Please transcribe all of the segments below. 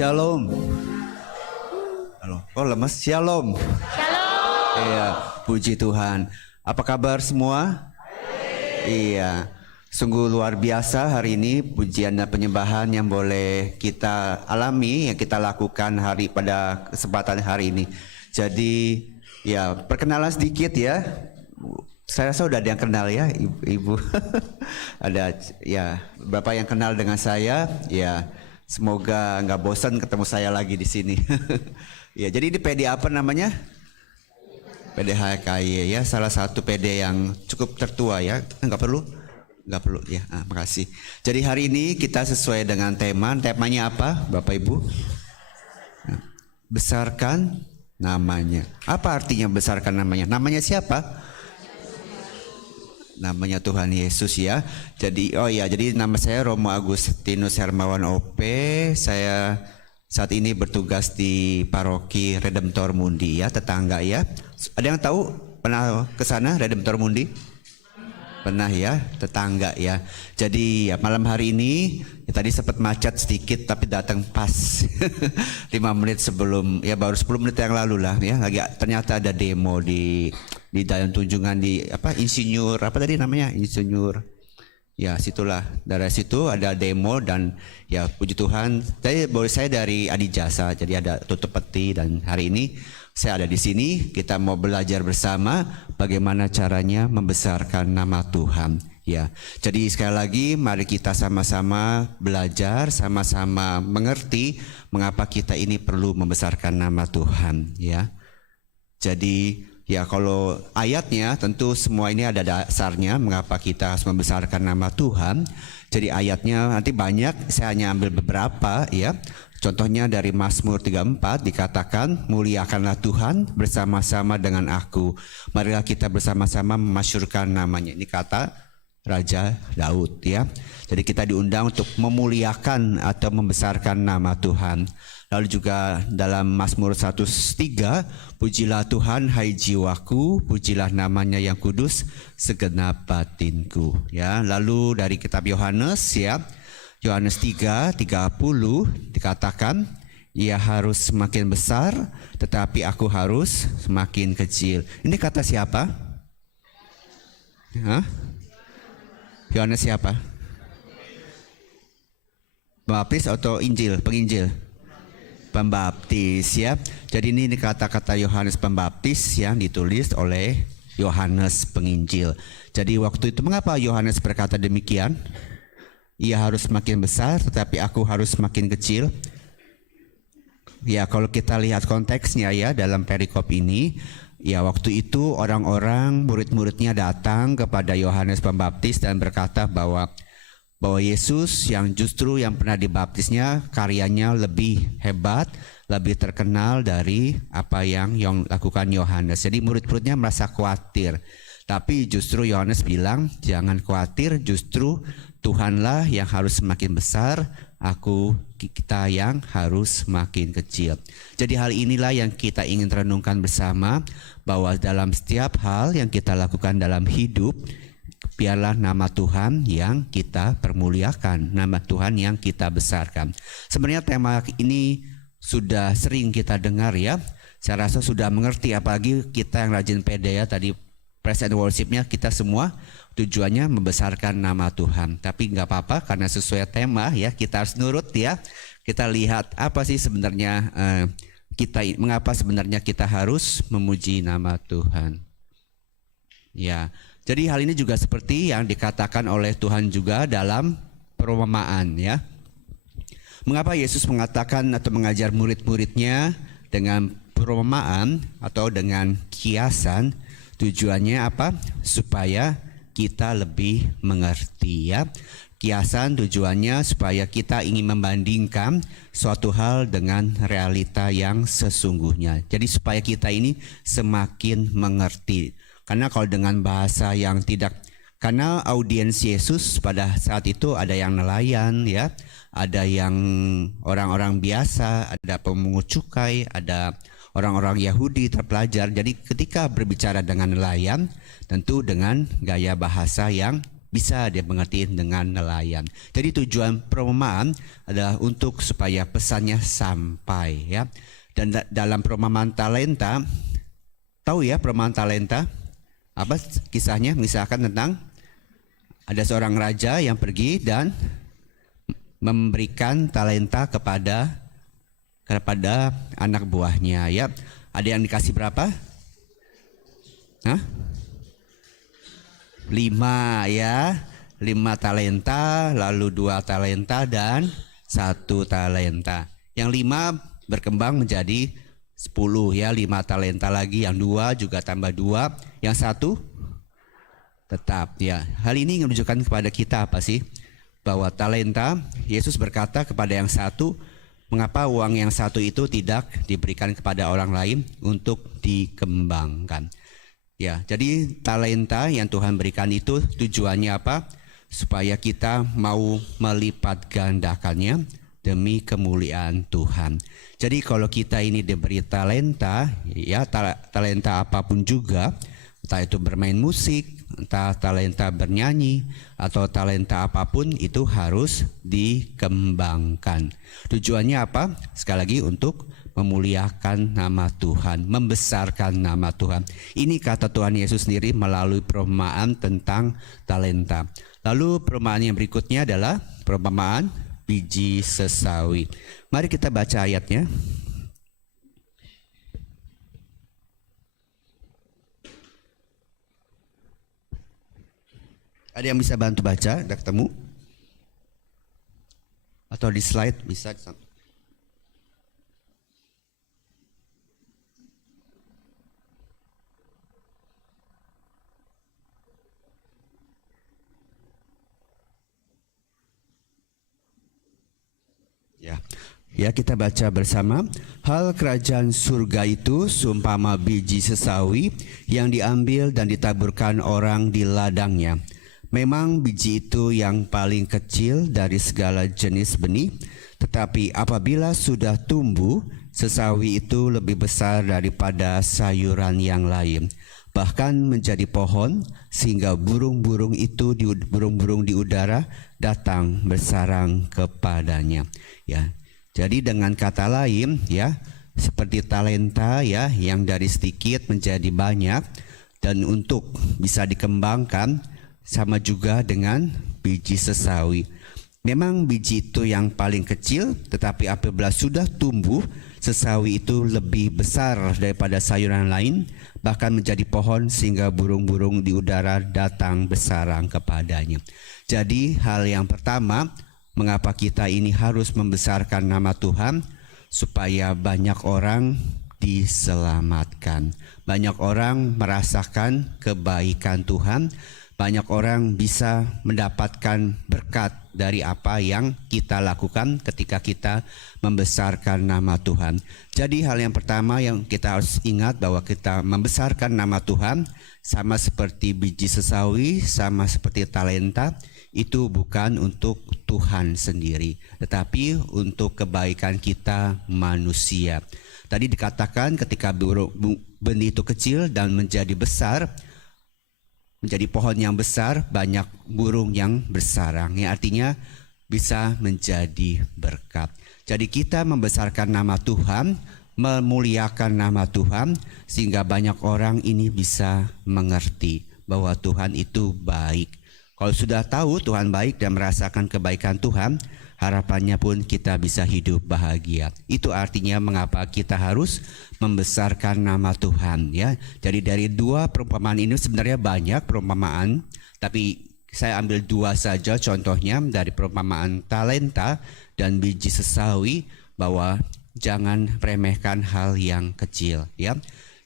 Shalom. Halo. Oh lemes. Shalom. Shalom. Iya, puji Tuhan. Apa kabar semua? Iya, sungguh luar biasa hari ini pujian dan penyembahan yang boleh kita alami, yang kita lakukan pada kesempatan hari ini. Jadi ya perkenalan sedikit ya. Saya rasa udah ada yang kenal ya, ibu. Ada ya beberapa yang kenal dengan saya. Ya semoga nggak bosan ketemu saya lagi di sini. Ya jadi ini PD apa namanya? PD HKY ya, salah satu PD yang cukup tertua ya. Nggak perlu ya. Makasih. Jadi hari ini kita sesuai dengan temanya apa, Bapak Ibu? Besarkan namanya. Apa artinya besarkan namanya? Namanya siapa? Namanya Tuhan Yesus ya. Jadi jadi nama saya Romo Agustinus Hermawan OP. Saya saat ini bertugas di Paroki Redemptor Mundi ya, tetangga ya. Ada yang tahu pernah ke sana Redemptor Mundi? Pernah ya, tetangga ya. Jadi ya malam hari ini ya, tadi sempat macet sedikit tapi datang pas 5 menit sebelum, ya baru 10 menit yang lalu lah ya. Ternyata ada demo di Dalam Tunjungan di Insinyur Insinyur ya, situlah dari situ ada demo. Dan ya puji Tuhan saya dari Adijasa, jadi ada tutup peti, dan hari ini saya ada di sini. Kita mau belajar bersama bagaimana caranya membesarkan nama Tuhan ya. Jadi sekali lagi mari kita sama-sama belajar, sama-sama mengerti mengapa kita ini perlu membesarkan nama Tuhan ya. Jadi ya kalau ayatnya tentu semua ini ada dasarnya mengapa kita harus membesarkan nama Tuhan. Jadi ayatnya nanti banyak, saya hanya ambil beberapa ya. Contohnya dari Mazmur 34 dikatakan, muliakanlah Tuhan bersama-sama dengan aku. Marilah kita bersama-sama memasyurkan namanya. Ini kata Raja Daud ya. Jadi kita diundang untuk memuliakan atau membesarkan nama Tuhan. Lalu juga dalam Mazmur 103, pujilah Tuhan hai jiwaku, pujilah namanya yang kudus segenap batinku ya. Lalu dari kitab Yohanes ya, Yohanes 3:30 dikatakan, ia harus semakin besar tetapi aku harus semakin kecil. Ini kata siapa? Yohanes siapa? Pembaptis atau penginjil? Pembaptis ya. Jadi ini kata-kata Yohanes Pembaptis yang ditulis oleh Yohanes Penginjil. Jadi waktu itu mengapa Yohanes berkata demikian? Ia harus semakin besar tetapi aku harus semakin kecil. Ya kalau kita lihat konteksnya ya dalam perikop ini, ya waktu itu orang-orang murid-muridnya datang kepada Yohanes Pembaptis dan berkata bahwa Yesus yang justru yang pernah dibaptisnya karyanya lebih hebat, lebih terkenal dari apa yang lakukan Yohanes. Jadi murid-muridnya merasa khawatir. Tapi justru Yohanes bilang, jangan khawatir, justru Tuhanlah yang harus semakin besar, kita yang harus semakin kecil. Jadi hal inilah yang kita ingin renungkan bersama, bahwa dalam setiap hal yang kita lakukan dalam hidup, biarlah nama Tuhan yang kita permuliakan, nama Tuhan yang kita besarkan. Sebenarnya tema ini sudah sering kita dengar ya. Saya rasa sudah mengerti, apalagi kita yang rajin PD ya, tadi praise and worship-nya kita semua tujuannya membesarkan nama Tuhan. Tapi nggak apa-apa karena sesuai tema ya, kita harus nurut ya. Kita lihat apa sih sebenarnya mengapa sebenarnya kita harus memuji nama Tuhan. Ya. Jadi hal ini juga seperti yang dikatakan oleh Tuhan juga dalam perumpamaan ya. Mengapa Yesus mengatakan atau mengajar murid-muridnya dengan perumpamaan atau dengan kiasan? Tujuannya apa? Supaya kita lebih mengerti ya. Kiasan tujuannya supaya kita ingin membandingkan suatu hal dengan realita yang sesungguhnya. Jadi supaya kita ini semakin mengerti. Karena kalau dengan bahasa yang tidak, karena audiens Yesus pada saat itu ada yang nelayan ya, ada yang orang-orang biasa, ada pemungut cukai, ada orang-orang Yahudi terpelajar. Jadi ketika berbicara dengan nelayan, tentu dengan gaya bahasa yang bisa dia mengerti dengan nelayan. Jadi tujuan perumpamaan adalah untuk supaya pesannya sampai ya. Dan dalam perumpamaan talenta, tahu ya perumpamaan talenta? Apa kisahnya? Misalkan tentang ada seorang raja yang pergi dan memberikan talenta kepada anak buahnya ya. Ada yang dikasih berapa? Hah? 5 ya, 5 talenta, lalu 2 talenta dan 1 talenta. Yang 5 berkembang menjadi 10 ya, 5 talenta lagi, yang 2 juga tambah 2, yang 1 tetap ya. Hal ini menunjukkan kepada kita apa sih? Bahwa talenta, Yesus berkata kepada yang 1, mengapa uang yang 1 itu tidak diberikan kepada orang lain untuk dikembangkan? Ya, jadi talenta yang Tuhan berikan itu tujuannya apa? Supaya kita mau melipat gandakannya demi kemuliaan Tuhan. Jadi kalau kita ini diberi talenta, ya talenta apapun juga, entah itu bermain musik, entah talenta bernyanyi, atau talenta apapun itu harus dikembangkan. Tujuannya apa? Sekali lagi untuk memuliakan nama Tuhan, membesarkan nama Tuhan. Ini kata Tuhan Yesus sendiri melalui perumpamaan tentang talenta. Lalu perumpamaan yang berikutnya adalah perumpamaan biji sesawi. Mari kita baca ayatnya. Ada yang bisa bantu baca? Ada ketemu? Atau di slide bisa? Ya, kita baca bersama. Hal kerajaan surga itu seumpama biji sesawi yang diambil dan ditaburkan orang di ladangnya. Memang biji itu yang paling kecil dari segala jenis benih, tetapi apabila sudah tumbuh, sesawi itu lebih besar daripada sayuran yang lain, bahkan menjadi pohon, sehingga burung-burung di udara datang bersarang kepadanya. Ya, jadi dengan kata lain ya, seperti talenta ya, yang dari sedikit menjadi banyak dan untuk bisa dikembangkan, sama juga dengan biji sesawi. Memang biji itu yang paling kecil, tetapi apabila sudah tumbuh, sesawi itu lebih besar daripada sayuran lain, bahkan menjadi pohon sehingga burung-burung di udara datang bersarang kepadanya. Jadi hal yang pertama, mengapa kita ini harus membesarkan nama Tuhan? Supaya banyak orang diselamatkan, banyak orang merasakan kebaikan Tuhan, banyak orang bisa mendapatkan berkat dari apa yang kita lakukan ketika kita membesarkan nama Tuhan. Jadi hal yang pertama yang kita harus ingat bahwa kita membesarkan nama Tuhan sama seperti biji sesawi, sama seperti talenta, itu bukan untuk Tuhan sendiri, tetapi untuk kebaikan kita manusia. Tadi dikatakan ketika benih itu kecil dan menjadi besar, menjadi pohon yang besar, banyak burung yang bersarang, yang artinya bisa menjadi berkat. Jadi kita membesarkan nama Tuhan, memuliakan nama Tuhan, sehingga banyak orang ini bisa mengerti bahwa Tuhan itu baik. Kalau sudah tahu Tuhan baik dan merasakan kebaikan Tuhan, harapannya pun kita bisa hidup bahagia. Itu artinya mengapa kita harus membesarkan nama Tuhan ya. Jadi dari 2 perumpamaan ini sebenarnya banyak perumpamaan, tapi saya ambil 2 saja contohnya dari perumpamaan talenta dan biji sesawi, bahwa jangan remehkan hal yang kecil ya.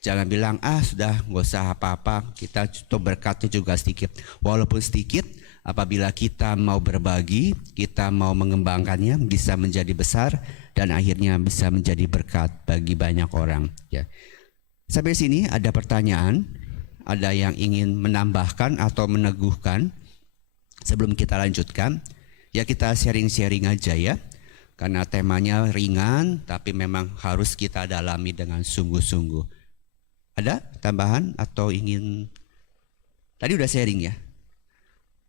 Jangan bilang sudah nggak usah apa-apa, kita cukup berkatnya juga sedikit. Walaupun sedikit, apabila kita mau berbagi, kita mau mengembangkannya, bisa menjadi besar dan akhirnya bisa menjadi berkat bagi banyak orang. Ya. Sampai sini ada pertanyaan, ada yang ingin menambahkan atau meneguhkan sebelum kita lanjutkan? Ya, kita sharing-sharing aja ya, karena temanya ringan, tapi memang harus kita dalami dengan sungguh-sungguh. Ada tambahan atau ingin? Tadi udah sharing ya.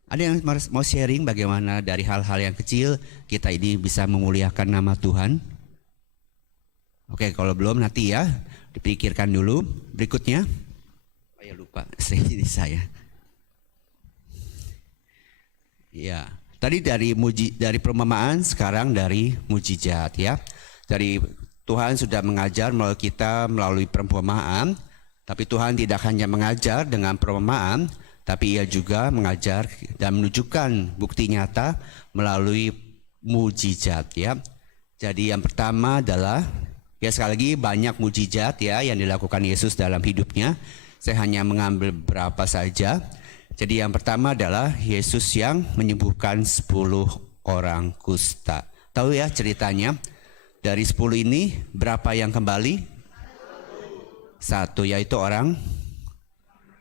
Ada yang mau sharing bagaimana dari hal-hal yang kecil kita ini bisa memuliakan nama Tuhan? Oke, kalau belum nanti ya dipikirkan dulu. Berikutnya, saya lupa saya. Ya, tadi dari perumpamaan, sekarang dari mujizat ya. Dari Tuhan sudah mengajar melalui kita melalui perumpamaan, tapi Tuhan tidak hanya mengajar dengan perumpamaan, tapi Ia juga mengajar dan menunjukkan bukti nyata melalui mujizat ya. Jadi yang pertama adalah ya, sekali lagi banyak mujizat ya yang dilakukan Yesus dalam hidupnya. Saya hanya mengambil beberapa saja. Jadi yang pertama adalah Yesus yang menyembuhkan 10 orang kusta. Tahu ya ceritanya? Dari 10 ini berapa yang kembali? 1, yaitu orang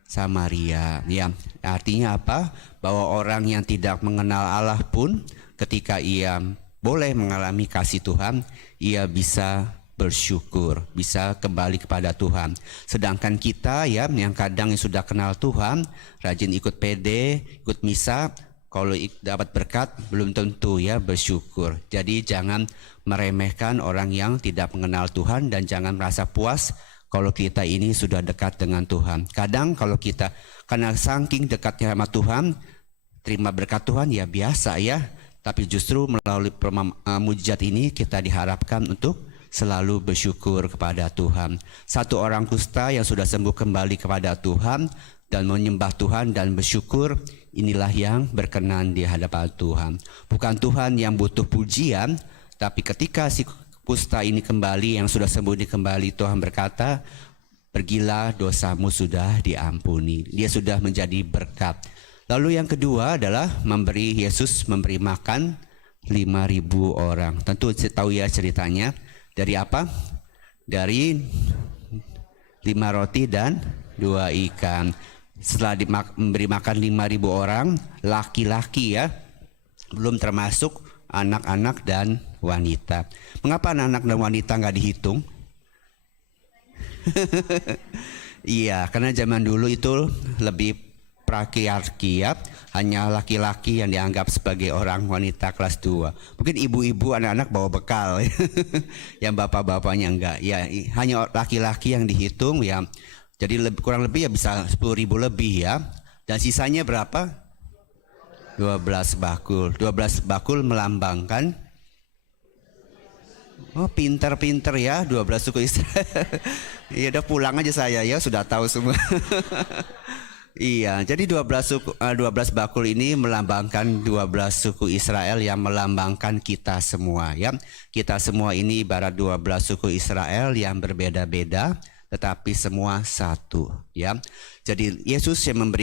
Samaria. Ya, artinya apa? Bahwa orang yang tidak mengenal Allah pun ketika ia boleh mengalami kasih Tuhan, ia bisa bersyukur, bisa kembali kepada Tuhan. Sedangkan kita ya yang kadang yang sudah kenal Tuhan, rajin ikut PD, ikut misa, kalau dapat berkat belum tentu ya bersyukur. Jadi jangan meremehkan orang yang tidak mengenal Tuhan dan jangan merasa puas kalau kita ini sudah dekat dengan Tuhan. Kadang kalau kita karena saking dekatnya sama Tuhan, terima berkat Tuhan ya biasa ya. Tapi justru melalui mujizat ini kita diharapkan untuk selalu bersyukur kepada Tuhan. 1 orang kusta yang sudah sembuh kembali kepada Tuhan dan menyembah Tuhan dan bersyukur, inilah yang berkenan di hadapan Tuhan. Bukan Tuhan yang butuh pujian, tapi ketika si kusta ini kembali, yang sudah sembuh kembali, Tuhan berkata, pergilah, dosamu sudah diampuni. Dia sudah menjadi berkat. Lalu yang kedua adalah Yesus memberi makan 5.000 orang. Tentu tahu ya ceritanya. Dari apa? Dari 5 roti dan 2 ikan. Setelah memberi makan 5.000 orang, laki-laki ya, belum termasuk anak-anak dan wanita. Mengapa anak-anak dan wanita nggak dihitung? Iya, karena zaman dulu itu lebih patriarki ya, hanya laki-laki yang dianggap sebagai orang wanita kelas 2. Mungkin ibu-ibu anak-anak bawa bekal, yang bapak-bapaknya enggak. Ya, hanya laki-laki yang dihitung ya. Jadi kurang lebih ya bisa 10.000 lebih ya. Dan sisanya berapa? 12 bakul. 12 bakul melambangkan, oh pinter-pinter ya, 12 suku Israel. Ya udah pulang aja saya ya, sudah tahu semua. Iya, jadi 12 bakul ini melambangkan 12 suku Israel yang melambangkan kita semua ya. Kita semua ini ibarat 12 suku Israel yang berbeda-beda tetapi semua satu ya. Jadi Yesus yang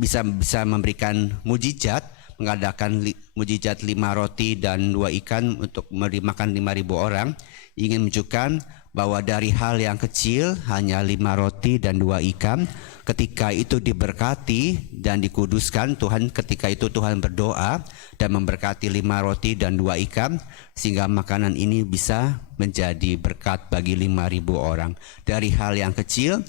bisa memberikan mujizat, mengadakan mujizat 5 roti dan 2 ikan untuk memberi makan 5.000 orang, ingin menunjukkan bahwa dari hal yang kecil, hanya 5 roti dan 2 ikan, ketika itu diberkati dan dikuduskan Tuhan, ketika itu Tuhan berdoa dan memberkati 5 roti dan 2 ikan, sehingga makanan ini bisa menjadi berkat bagi 5.000 orang. Dari hal yang kecil,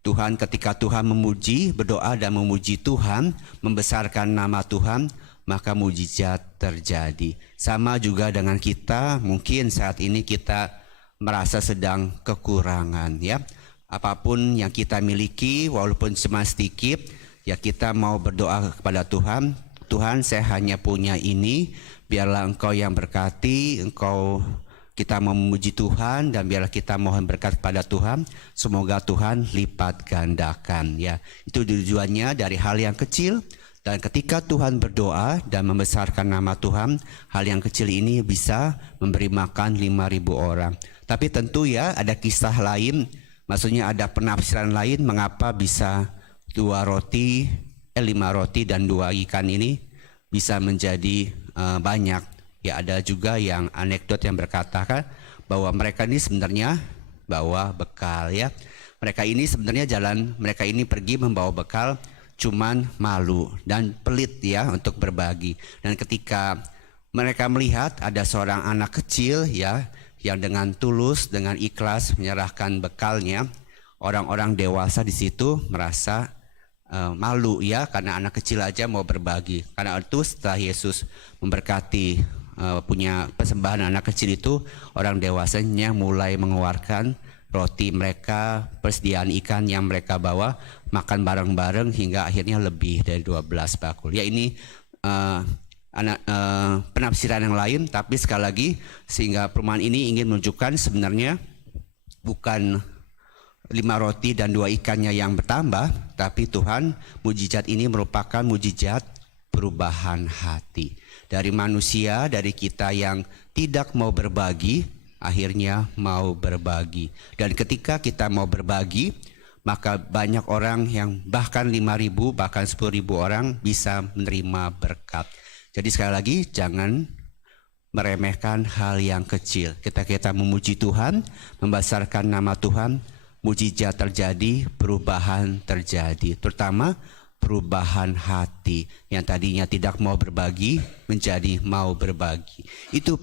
Tuhan, ketika Tuhan memuji, berdoa dan memuji Tuhan, membesarkan nama Tuhan, maka mujizat terjadi. Sama juga dengan kita, mungkin saat ini kita merasa sedang kekurangan ya. Apapun yang kita miliki walaupun cuma sedikit, ya kita mau berdoa kepada Tuhan. Tuhan, saya hanya punya ini, biarlah Engkau yang berkati, kita mau memuji Tuhan dan biarlah kita mohon berkat kepada Tuhan. Semoga Tuhan lipat gandakan ya. Itu tujuannya dari hal yang kecil. Dan ketika Tuhan berdoa dan membesarkan nama Tuhan, hal yang kecil ini bisa memberi makan 5.000 orang. Tapi tentu ya ada kisah lain, maksudnya ada penafsiran lain mengapa bisa 5 roti dan 2 ikan ini bisa menjadi banyak. Ya ada juga yang anekdot yang berkata bahwa mereka ini sebenarnya bawa bekal ya. Mereka ini pergi membawa bekal, cuman malu dan pelit ya untuk berbagi. Dan ketika mereka melihat ada seorang anak kecil ya yang dengan tulus, dengan ikhlas menyerahkan bekalnya, orang-orang dewasa di situ merasa malu ya, karena anak kecil aja mau berbagi. Karena itu setelah Yesus memberkati punya persembahan anak kecil itu, orang dewasanya mulai mengeluarkan roti mereka, persediaan ikan yang mereka bawa, makan bareng-bareng hingga akhirnya lebih dari 12 bakul. Ya ini penafsiran yang lain, tapi sekali lagi sehingga perumpamaan ini ingin menunjukkan sebenarnya bukan 5 roti dan 2 ikannya yang bertambah, tapi Tuhan, mujizat ini merupakan mujizat perubahan hati. Dari manusia, dari kita yang tidak mau berbagi, akhirnya mau berbagi. Dan ketika kita mau berbagi, maka banyak orang yang bahkan 5.000, bahkan 10.000 orang bisa menerima berkat. Jadi sekali lagi, jangan meremehkan hal yang kecil. Kita memuji Tuhan, membesarkan nama Tuhan, mujizat terjadi, perubahan terjadi. Terutama perubahan hati yang tadinya tidak mau berbagi menjadi mau berbagi. Itu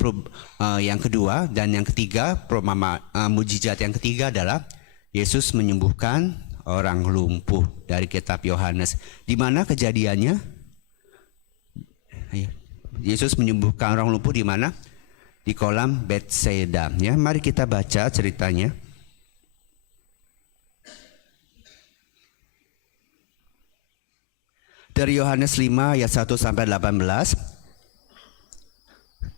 yang kedua. Dan yang ketiga, mujizat yang ketiga adalah Yesus menyembuhkan orang lumpuh dari kitab Yohanes. Di mana kejadiannya? Yesus menyembuhkan orang lumpuh di mana? Di kolam Bethsaida. Ya, mari kita baca ceritanya. Dari Yohanes 5 ayat 1 sampai 18.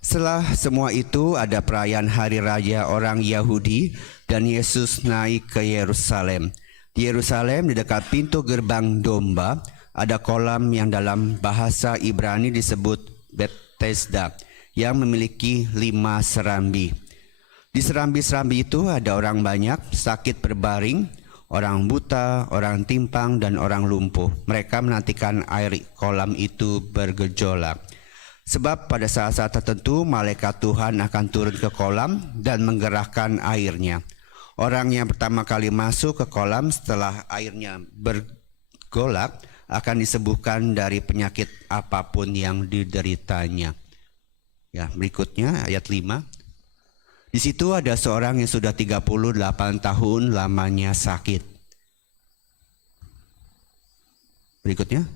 Setelah semua itu ada perayaan hari raya orang Yahudi dan Yesus naik ke Yerusalem. Di Yerusalem di dekat pintu gerbang domba ada kolam yang dalam bahasa Ibrani disebut Bethesda yang memiliki 5 serambi. Di serambi-serambi itu ada orang banyak sakit berbaring, orang buta, orang timpang, dan orang lumpuh. Mereka menantikan air kolam itu bergejolak. Sebab pada saat-saat tertentu malaikat Tuhan akan turun ke kolam dan menggerakkan airnya. Orang yang pertama kali masuk ke kolam setelah airnya bergolak akan disembuhkan dari penyakit apapun yang dideritanya. Ya, berikutnya ayat 5. Di situ ada seorang yang sudah 38 tahun lamanya sakit. Berikutnya.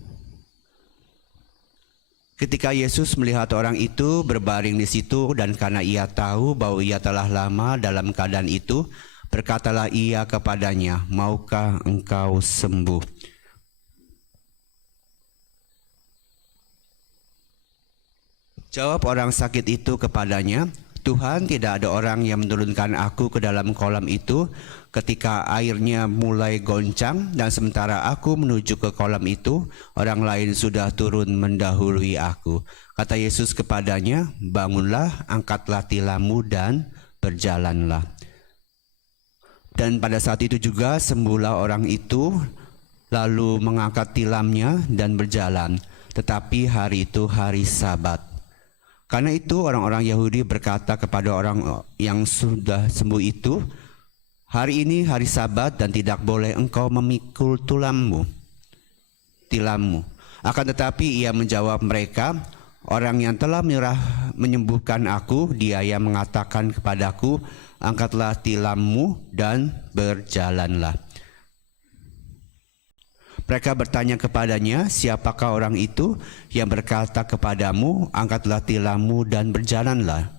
Ketika Yesus melihat orang itu berbaring di situ dan karena ia tahu bahwa ia telah lama dalam keadaan itu, berkatalah ia kepadanya, "Maukah engkau sembuh?" Jawab orang sakit itu kepadanya, "Tuhan, tidak ada orang yang menurunkan aku ke dalam kolam itu ketika airnya mulai goncang, dan sementara aku menuju ke kolam itu, orang lain sudah turun mendahului aku." Kata Yesus kepadanya, "Bangunlah, angkatlah tilammu dan berjalanlah." Dan pada saat itu juga sembuhlah orang itu, lalu mengangkat tilamnya dan berjalan. Tetapi hari itu hari Sabat. Karena itu orang-orang Yahudi berkata kepada orang yang sudah sembuh itu, "Hari ini hari Sabat dan tidak boleh engkau memikul tilammu." Akan tetapi ia menjawab mereka, "Orang yang telah menyembuhkan aku, dia yang mengatakan kepadaku, angkatlah tilammu dan berjalanlah." Mereka bertanya kepadanya, "Siapakah orang itu yang berkata kepadamu, angkatlah tilammu dan berjalanlah?"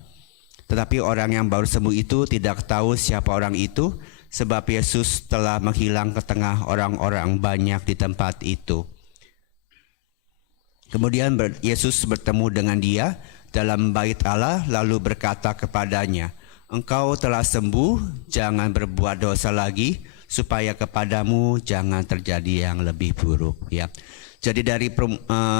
Tetapi orang yang baru sembuh itu tidak tahu siapa orang itu, sebab Yesus telah menghilang ke tengah orang-orang banyak di tempat itu. Kemudian Yesus bertemu dengan dia dalam bait Allah, lalu berkata kepadanya, "Engkau telah sembuh, jangan berbuat dosa lagi, supaya kepadamu jangan terjadi yang lebih buruk." Ya. Jadi dari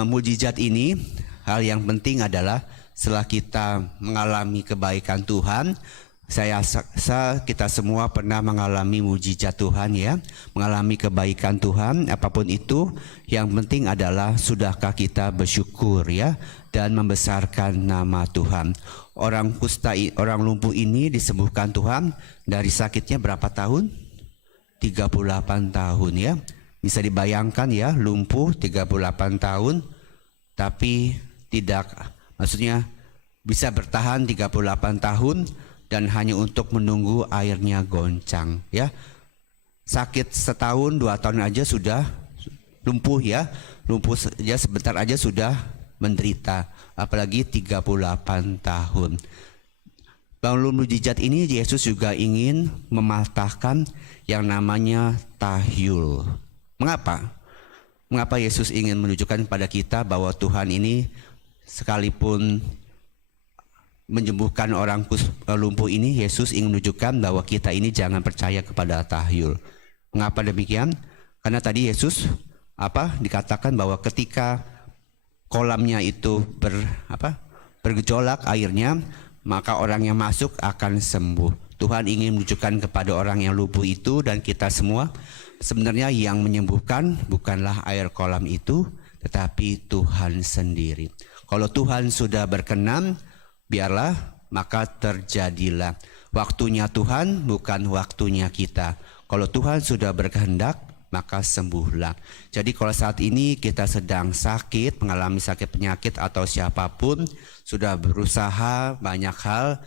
mujizat ini, hal yang penting adalah setelah kita mengalami kebaikan Tuhan, saya rasa kita semua pernah mengalami mujizat Tuhan ya, mengalami kebaikan Tuhan, apapun itu, yang penting adalah sudahkah kita bersyukur ya dan membesarkan nama Tuhan. Orang lumpuh ini disembuhkan Tuhan dari sakitnya berapa tahun? 38 tahun ya. Bisa dibayangkan ya, lumpuh 38 tahun tapi maksudnya bisa bertahan 38 tahun dan hanya untuk menunggu airnya goncang ya. Sakit setahun 2 tahun aja sudah lumpuh ya, lumpuh ya sebentar aja sudah menderita, apalagi 38 tahun. Melalui mujizat ini Yesus juga ingin mematahkan yang namanya tahyul. Mengapa? Mengapa Yesus ingin menunjukkan kepada kita bahwa Tuhan ini sekalipun menyembuhkan orang lumpuh ini, Yesus ingin menunjukkan bahwa kita ini jangan percaya kepada tahyul. Mengapa demikian? Karena tadi Yesus dikatakan bahwa ketika kolamnya itu bergejolak airnya, maka orang yang masuk akan sembuh. Tuhan ingin menunjukkan kepada orang yang lumpuh itu dan kita semua, sebenarnya yang menyembuhkan bukanlah air kolam itu, tetapi Tuhan sendiri. Kalau Tuhan sudah berkenan, biarlah, maka terjadilah. Waktunya Tuhan, bukan waktunya kita. Kalau Tuhan sudah berkehendak, maka sembuhlah. Jadi kalau saat ini kita sedang sakit, mengalami sakit penyakit atau siapapun sudah berusaha banyak hal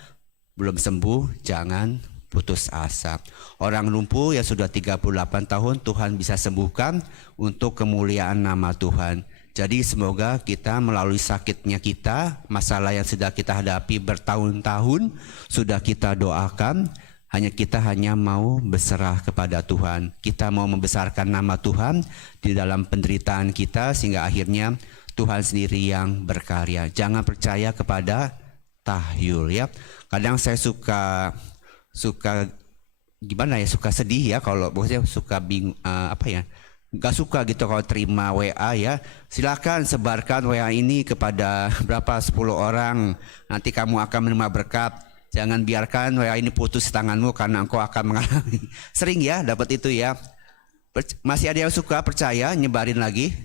belum sembuh, jangan putus asa. Orang lumpuh yang sudah 38 tahun Tuhan bisa sembuhkan untuk kemuliaan nama Tuhan. Jadi semoga kita melalui sakitnya kita, masalah yang sudah kita hadapi bertahun-tahun sudah kita doakan, kita hanya mau berserah kepada Tuhan. Kita mau membesarkan nama Tuhan di dalam penderitaan kita sehingga akhirnya Tuhan sendiri yang berkarya. Jangan percaya kepada tahyul ya. Kadang saya suka gimana ya, suka sedih ya kalau maksudnya suka bingung nggak suka gitu kalau terima WA ya. Silakan sebarkan WA ini kepada 10 orang, nanti kamu akan menerima berkat. Jangan biarkan WA ini putus tanganmu karena engkau akan mengalami. Sering ya dapat itu ya. Masih ada yang suka percaya, nyebarin lagi.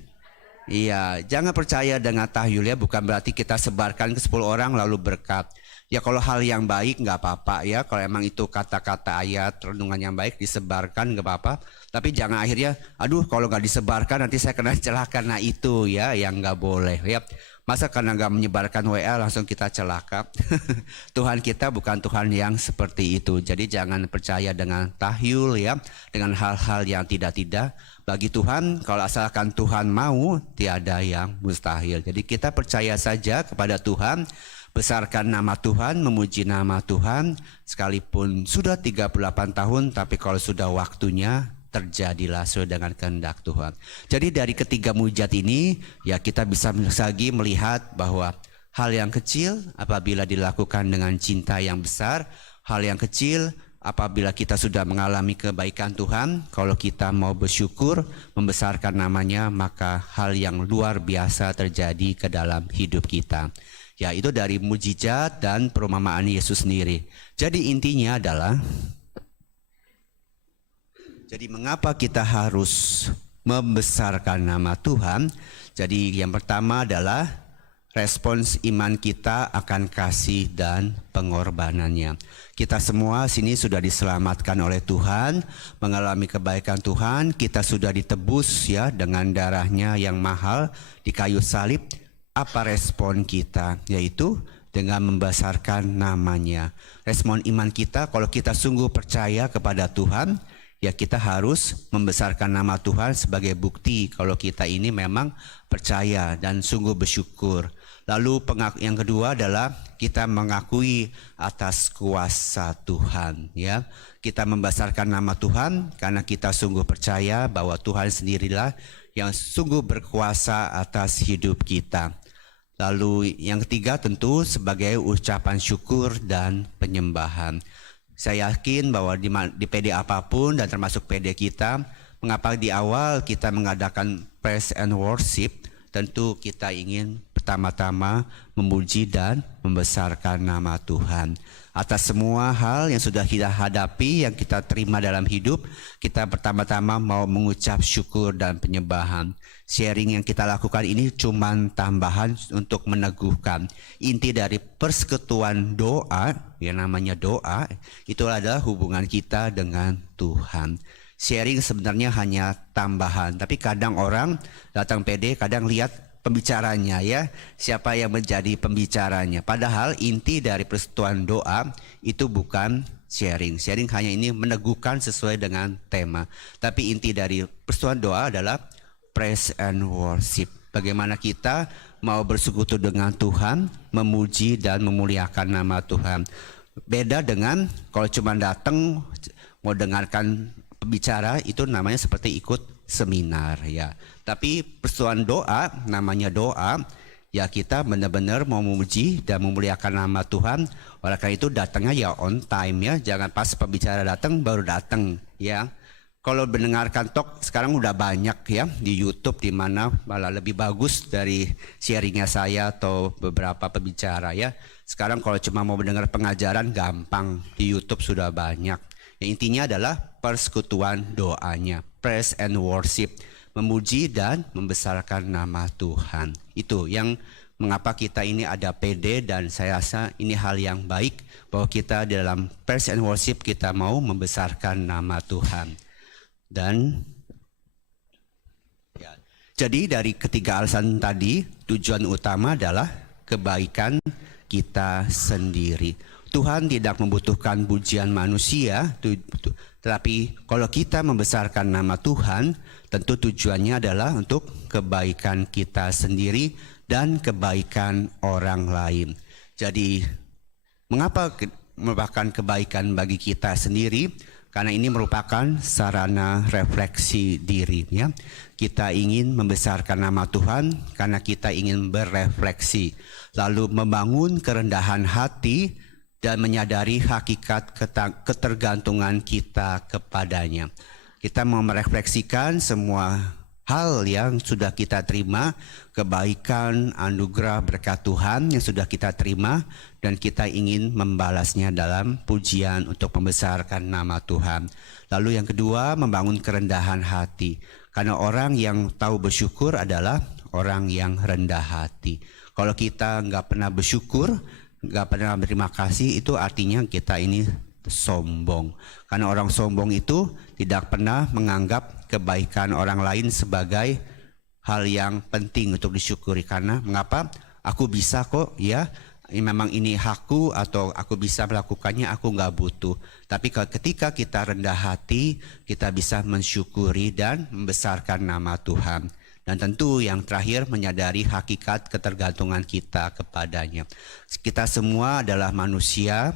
Iya, jangan percaya dengan tahyul ya, bukan berarti kita sebarkan ke 10 orang lalu berkat. Ya kalau hal yang baik nggak apa-apa ya, kalau emang itu kata-kata ayat renungan yang baik disebarkan nggak apa-apa. Tapi jangan akhirnya, kalau nggak disebarkan nanti saya kena celaka. Nah itu ya yang nggak boleh ya. Masa karena nggak menyebarkan WA langsung kita celaka? Tuhan kita bukan Tuhan yang seperti itu. Jadi jangan percaya dengan tahyul ya, dengan hal-hal yang tidak-tidak. Bagi Tuhan, kalau asalkan Tuhan mau, tiada yang mustahil. Jadi kita percaya saja kepada Tuhan, besarkan nama Tuhan, memuji nama Tuhan, sekalipun sudah 38 tahun, tapi kalau sudah waktunya, terjadilah sesuai dengan kehendak Tuhan. Jadi dari ketiga mujizat ini, ya kita bisa lagi melihat bahwa hal yang kecil apabila dilakukan dengan cinta yang besar, hal yang kecil apabila kita sudah mengalami kebaikan Tuhan, kalau kita mau bersyukur, membesarkan namanya, maka hal yang luar biasa terjadi ke dalam hidup kita. Ya, itu dari mujizat dan perumpamaan Yesus sendiri. Jadi intinya adalah, jadi mengapa kita harus membesarkan nama Tuhan? Jadi yang pertama adalah respons iman kita akan kasih dan pengorbanannya. Kita semua sini sudah diselamatkan oleh Tuhan, mengalami kebaikan Tuhan, kita sudah ditebus ya dengan darahnya yang mahal di kayu salib. Apa respon kita? Yaitu dengan membesarkan namanya. Respon iman kita, kalau kita sungguh percaya kepada Tuhan, ya kita harus membesarkan nama Tuhan sebagai bukti kalau kita ini memang percaya dan sungguh bersyukur. Lalu yang kedua adalah kita mengakui atas kuasa Tuhan ya. Kita membesarkan nama Tuhan karena kita sungguh percaya bahwa Tuhan sendirilah yang sungguh berkuasa atas hidup kita. Lalu yang ketiga tentu sebagai ucapan syukur dan penyembahan. Saya yakin bahwa di PD apapun dan termasuk PD kita, mengapa di awal kita mengadakan praise and worship, tentu kita ingin pertama-tama memuji dan membesarkan nama Tuhan. Atas semua hal yang sudah kita hadapi, yang kita terima dalam hidup, kita pertama-tama mau mengucap syukur dan penyembahan. Sharing yang kita lakukan ini cuma tambahan untuk meneguhkan. Inti dari persekutuan doa, yang namanya doa, itu adalah hubungan kita dengan Tuhan. Sharing sebenarnya hanya tambahan, tapi kadang orang datang PD, kadang lihat pembicaranya ya, siapa yang menjadi pembicaranya. Padahal inti dari persekutuan doa itu bukan sharing. Sharing hanya ini meneguhkan sesuai dengan tema. Tapi inti dari persekutuan doa adalah praise and worship. Bagaimana kita mau bersekutu dengan Tuhan, memuji dan memuliakan nama Tuhan. Beda dengan kalau cuma datang mau dengarkan pembicara, itu namanya seperti ikut seminar ya. Tapi persoalan doa, namanya doa, ya kita benar-benar mau memuji dan memuliakan nama Tuhan. Oleh karena itu datangnya ya on time ya, jangan pas pembicara datang baru datang ya. Kalau mendengarkan talk sekarang udah banyak ya di YouTube, di mana malah lebih bagus dari sharingnya saya atau beberapa pembicara ya. Sekarang kalau cuma mau mendengar pengajaran gampang, di YouTube sudah banyak. Yang intinya adalah persekutuan doanya, praise and worship, memuji dan membesarkan nama Tuhan. Itu yang mengapa kita ini ada PD, dan saya rasa ini hal yang baik bahwa kita di dalam praise and worship kita mau membesarkan nama Tuhan. Dan ya, jadi dari ketiga alasan tadi, tujuan utama adalah kebaikan kita sendiri. Tuhan tidak membutuhkan pujian manusia, tetapi kalau kita membesarkan nama Tuhan, tentu tujuannya adalah untuk kebaikan kita sendiri dan kebaikan orang lain. Jadi mengapa merupakan kebaikan bagi kita sendiri? Karena ini merupakan sarana refleksi diri ya. Kita ingin membesarkan nama Tuhan karena kita ingin berefleksi, lalu membangun kerendahan hati dan menyadari hakikat ketergantungan kita kepadanya. Kita mau merefleksikan semua hal yang sudah kita terima, kebaikan, anugerah, berkat Tuhan yang sudah kita terima, dan kita ingin membalasnya dalam pujian untuk membesarkan nama Tuhan. Lalu yang kedua, membangun kerendahan hati. Karena orang yang tahu bersyukur adalah orang yang rendah hati. Kalau kita nggak pernah bersyukur, nggak pernah berterima kasih, itu artinya kita ini sombong. Karena orang sombong itu tidak pernah menganggap kebaikan orang lain sebagai hal yang penting untuk disyukuri. Karena mengapa? Aku bisa kok ya, memang ini hakku, atau aku bisa melakukannya, aku nggak butuh. Tapi ketika kita rendah hati, kita bisa mensyukuri dan membesarkan nama Tuhan. Dan tentu yang terakhir, menyadari hakikat ketergantungan kita kepadanya. Kita semua adalah manusia,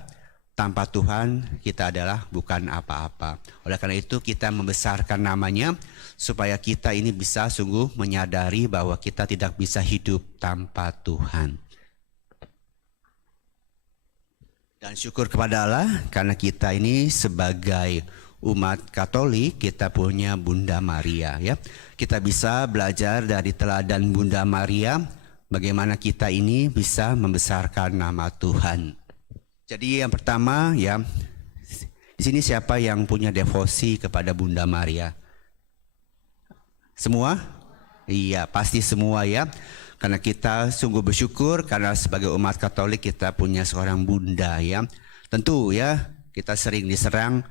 tanpa Tuhan kita adalah bukan apa-apa. Oleh karena itu kita membesarkan namanya, supaya kita ini bisa sungguh menyadari bahwa kita tidak bisa hidup tanpa Tuhan. Dan syukur kepada Allah karena kita ini sebagai umat Katolik, kita punya Bunda Maria ya. Kita bisa belajar dari teladan Bunda Maria bagaimana kita ini bisa membesarkan nama Tuhan. Jadi yang pertama ya, di sini siapa yang punya devosi kepada Bunda Maria? Semua? Iya, pasti semua ya. Karena kita sungguh bersyukur karena sebagai umat Katolik kita punya seorang bunda ya. Tentu ya, kita sering diserang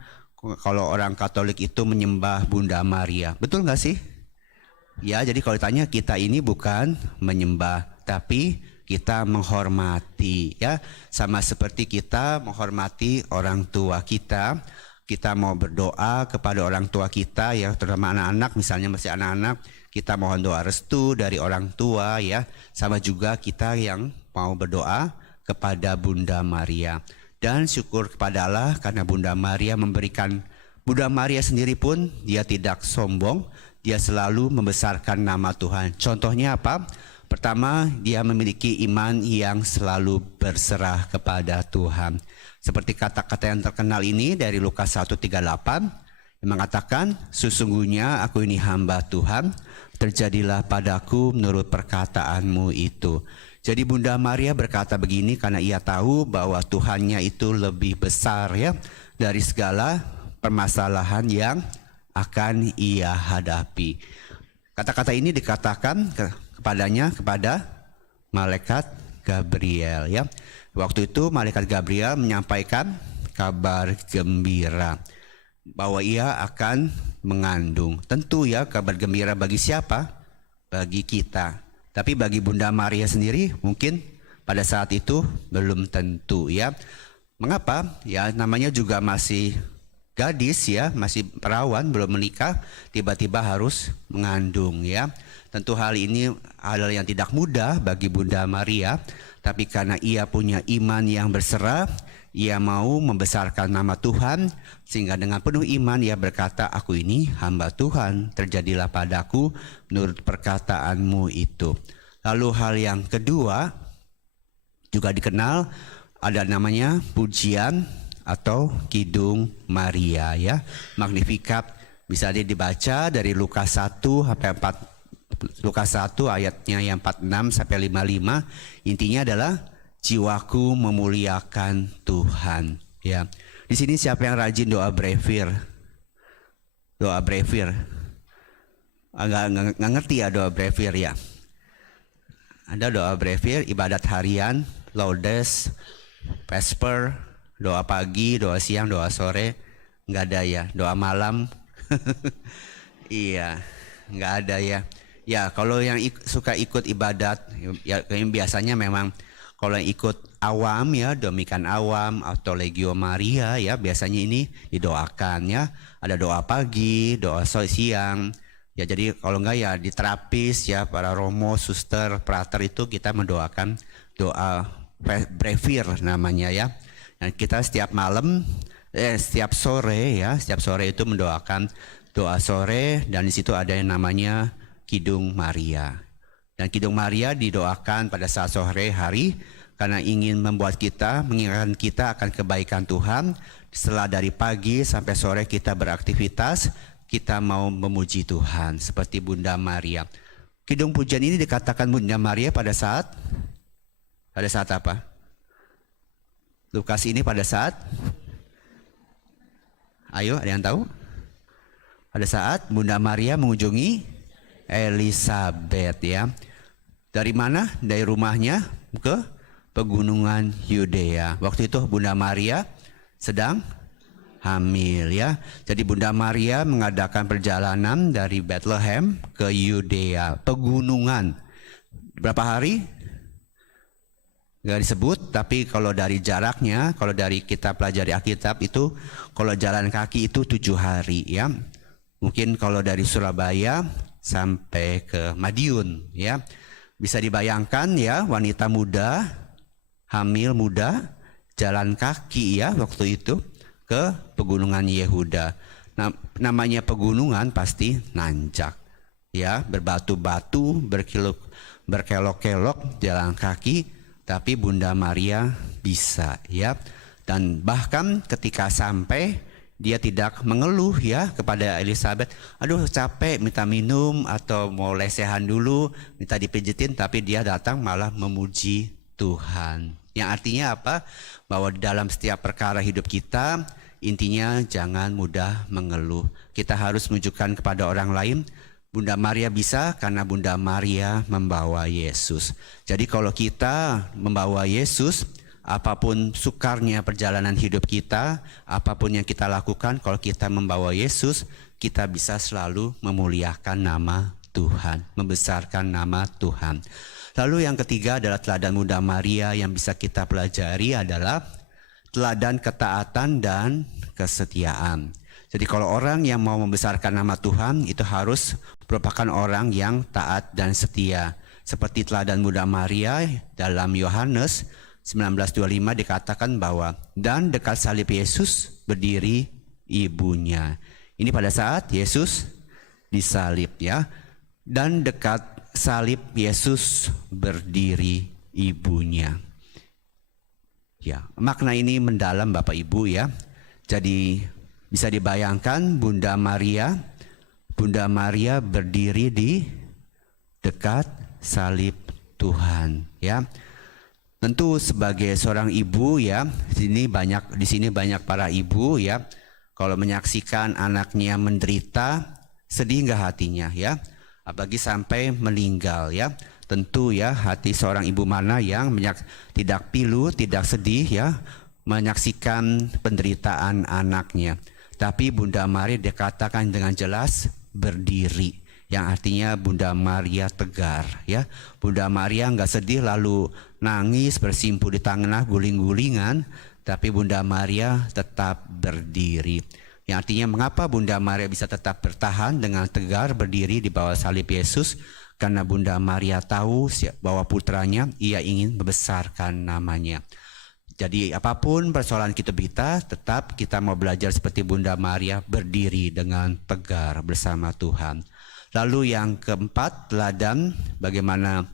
kalau orang Katolik itu menyembah Bunda Maria. Betul nggak sih? Ya, jadi kalau ditanya, kita ini bukan menyembah, tapi kita menghormati ya. Sama seperti kita menghormati orang tua kita. Kita mau berdoa kepada orang tua kita ya, terutama anak-anak, misalnya masih anak-anak, kita mohon doa restu dari orang tua ya. Sama juga kita yang mau berdoa kepada Bunda Maria. Dan syukur kepada Allah karena Bunda Maria memberikan, Bunda Maria sendiri pun dia tidak sombong, dia selalu membesarkan nama Tuhan. Contohnya apa? Pertama, dia memiliki iman yang selalu berserah kepada Tuhan. Seperti kata-kata yang terkenal ini dari Lukas 1:38 yang mengatakan, sesungguhnya aku ini hamba Tuhan, terjadilah padaku menurut perkataanmu itu. Jadi Bunda Maria berkata begini karena ia tahu bahwa Tuhannya itu lebih besar ya dari segala permasalahan yang akan ia hadapi. Kata-kata ini dikatakan kepadanya, kepada malaikat Gabriel ya. Waktu itu malaikat Gabriel menyampaikan kabar gembira bahwa ia akan mengandung. Tentu ya, kabar gembira bagi siapa? Bagi kita. Tapi bagi Bunda Maria sendiri mungkin pada saat itu belum tentu ya. Mengapa? Ya namanya juga masih gadis ya, masih perawan, belum menikah, tiba-tiba harus mengandung ya. Tentu hal ini hal yang tidak mudah bagi Bunda Maria, tapi karena ia punya iman yang berserah, ia mau membesarkan nama Tuhan, sehingga dengan penuh iman ia berkata, aku ini hamba Tuhan, terjadilah padaku menurut perkataanmu itu. Lalu hal yang kedua, juga dikenal, ada namanya pujian atau Kidung Maria ya. Magnificat bisa dibaca dari Lukas 1 sampai 4, Lukas 1 ayatnya yang 46 sampai 55. Intinya adalah jiwaku memuliakan Tuhan ya. Di sini siapa yang rajin doa brevir? Doa brevir. Nggak ngerti ya doa brevir ya. Ada doa brevir, ibadat harian, laudes, vesper, doa pagi, doa siang, doa sore, nggak ada ya. Doa malam, iya, nggak ada ya. Ya kalau yang suka ikut ibadat, ya biasanya memang kalau yang ikut awam ya, Dominikan awam atau Legio Maria ya, biasanya ini didoakan ya. Ada doa pagi, doa siang. Ya jadi kalau enggak ya di terapis ya, para romo, suster, prater itu kita mendoakan doa brevir namanya ya. Dan kita setiap malam, setiap sore ya, setiap sore itu mendoakan doa sore, dan di situ ada yang namanya Kidung Maria. Dan Kidung Maria didoakan pada saat sore hari karena ingin membuat kita, mengingatkan kita akan kebaikan Tuhan. Setelah dari pagi sampai sore kita beraktivitas, kita mau memuji Tuhan seperti Bunda Maria. Kidung pujian ini dikatakan Bunda Maria pada saat apa? Lukas ini pada saat, ayo ada yang tahu? Pada saat Bunda Maria mengunjungi Elizabeth ya. Dari mana? Dari rumahnya ke pegunungan Yudea. Waktu itu Bunda Maria sedang hamil ya. Jadi Bunda Maria mengadakan perjalanan dari Bethlehem ke Yudea, pegunungan. Berapa hari? Gak disebut, tapi kalau dari jaraknya, kalau dari kita pelajari Alkitab itu, kalau jalan kaki itu 7 hari ya. Mungkin kalau dari Surabaya sampai ke Madiun ya. Bisa dibayangkan ya, wanita muda, hamil muda, jalan kaki ya waktu itu ke pegunungan Yehuda. Nah, namanya pegunungan pasti nanjak ya, berbatu-batu, berkelok-kelok jalan kaki, tapi Bunda Maria bisa ya. Dan bahkan ketika sampai, dia tidak mengeluh ya kepada Elizabeth, aduh capek minta minum atau mau lesehan dulu, minta dipijitin, tapi dia datang malah memuji Tuhan. Yang artinya apa? Bahwa dalam setiap perkara hidup kita, intinya jangan mudah mengeluh. Kita harus menunjukkan kepada orang lain, Bunda Maria bisa karena Bunda Maria membawa Yesus. Jadi kalau kita membawa Yesus, apapun sukarnya perjalanan hidup kita, apapun yang kita lakukan, kalau kita membawa Yesus, kita bisa selalu memuliakan nama Tuhan, membesarkan nama Tuhan. Lalu yang ketiga adalah teladan Bunda Maria yang bisa kita pelajari adalah teladan ketaatan dan kesetiaan. Jadi kalau orang yang mau membesarkan nama Tuhan itu harus merupakan orang yang taat dan setia. Seperti teladan Bunda Maria dalam Yohanes 19:25 dikatakan bahwa dan dekat salib Yesus berdiri ibunya. Ini pada saat Yesus disalib ya. Dan dekat salib Yesus berdiri ibunya. Ya, makna ini mendalam Bapak Ibu ya. Jadi bisa dibayangkan Bunda Maria berdiri di dekat salib Tuhan ya. Tentu sebagai seorang ibu ya, di sini banyak para ibu ya. Kalau menyaksikan anaknya menderita, sedih nggak hatinya ya? Apalagi sampai meninggal ya. Tentu ya hati seorang ibu mana yang tidak pilu, tidak sedih ya menyaksikan penderitaan anaknya. Tapi Bunda Maria dikatakan dengan jelas berdiri, yang artinya Bunda Maria tegar ya. Bunda Maria nggak sedih lalu nangis bersimpuh di tanah guling-gulingan, tapi Bunda Maria tetap berdiri. Yang artinya mengapa Bunda Maria bisa tetap bertahan dengan tegar berdiri di bawah salib Yesus? Karena Bunda Maria tahu bahwa putranya, ia ingin membesarkan namanya. Jadi apapun persoalan hidup kita, tetap kita mau belajar seperti Bunda Maria, berdiri dengan tegar bersama Tuhan. Lalu yang keempat, teladan bagaimana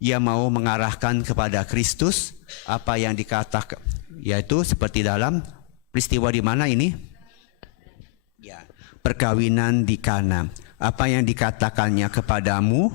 ia mau mengarahkan kepada Kristus apa yang dikatakan, yaitu seperti dalam peristiwa di mana ini? Ya, perkawinan di Kana. Apa yang dikatakannya kepadamu,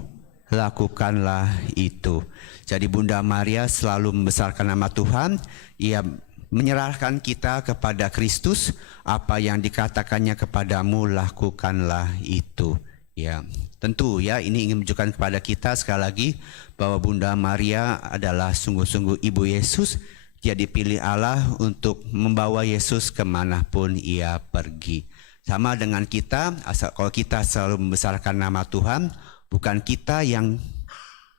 lakukanlah itu. Jadi Bunda Maria selalu membesarkan nama Tuhan. Ia menyerahkan kita kepada Kristus. Apa yang dikatakannya kepadamu, lakukanlah itu. Ya, tentu ya, ini ingin menunjukkan kepada kita sekali lagi bahwa Bunda Maria adalah sungguh-sungguh Ibu Yesus. Dia dipilih Allah untuk membawa Yesus kemanapun ia pergi. Sama dengan kita, kalau kita selalu membesarkan nama Tuhan, bukan kita yang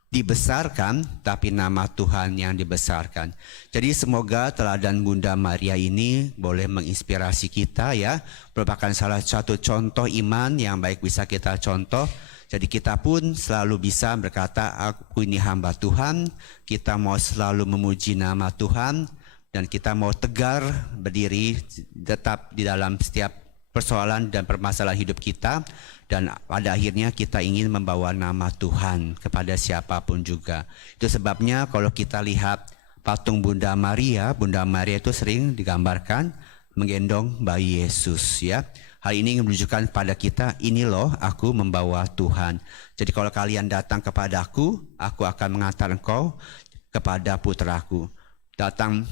dibesarkan, tapi nama Tuhan yang dibesarkan. Jadi semoga teladan Bunda Maria ini boleh menginspirasi kita ya, merupakan salah satu contoh iman yang baik bisa kita contoh. Jadi kita pun selalu bisa berkata, aku ini hamba Tuhan, kita mau selalu memuji nama Tuhan, dan kita mau tegar berdiri tetap di dalam setiap persoalan dan permasalahan hidup kita. Dan pada akhirnya kita ingin membawa nama Tuhan kepada siapapun juga. Itu sebabnya kalau kita lihat patung Bunda Maria itu sering digambarkan menggendong bayi Yesus ya. Hal ini ingin menunjukkan kepada kita, ini loh aku membawa Tuhan. Jadi kalau kalian datang kepadaku, aku akan mengantar engkau kepada putraku. Datang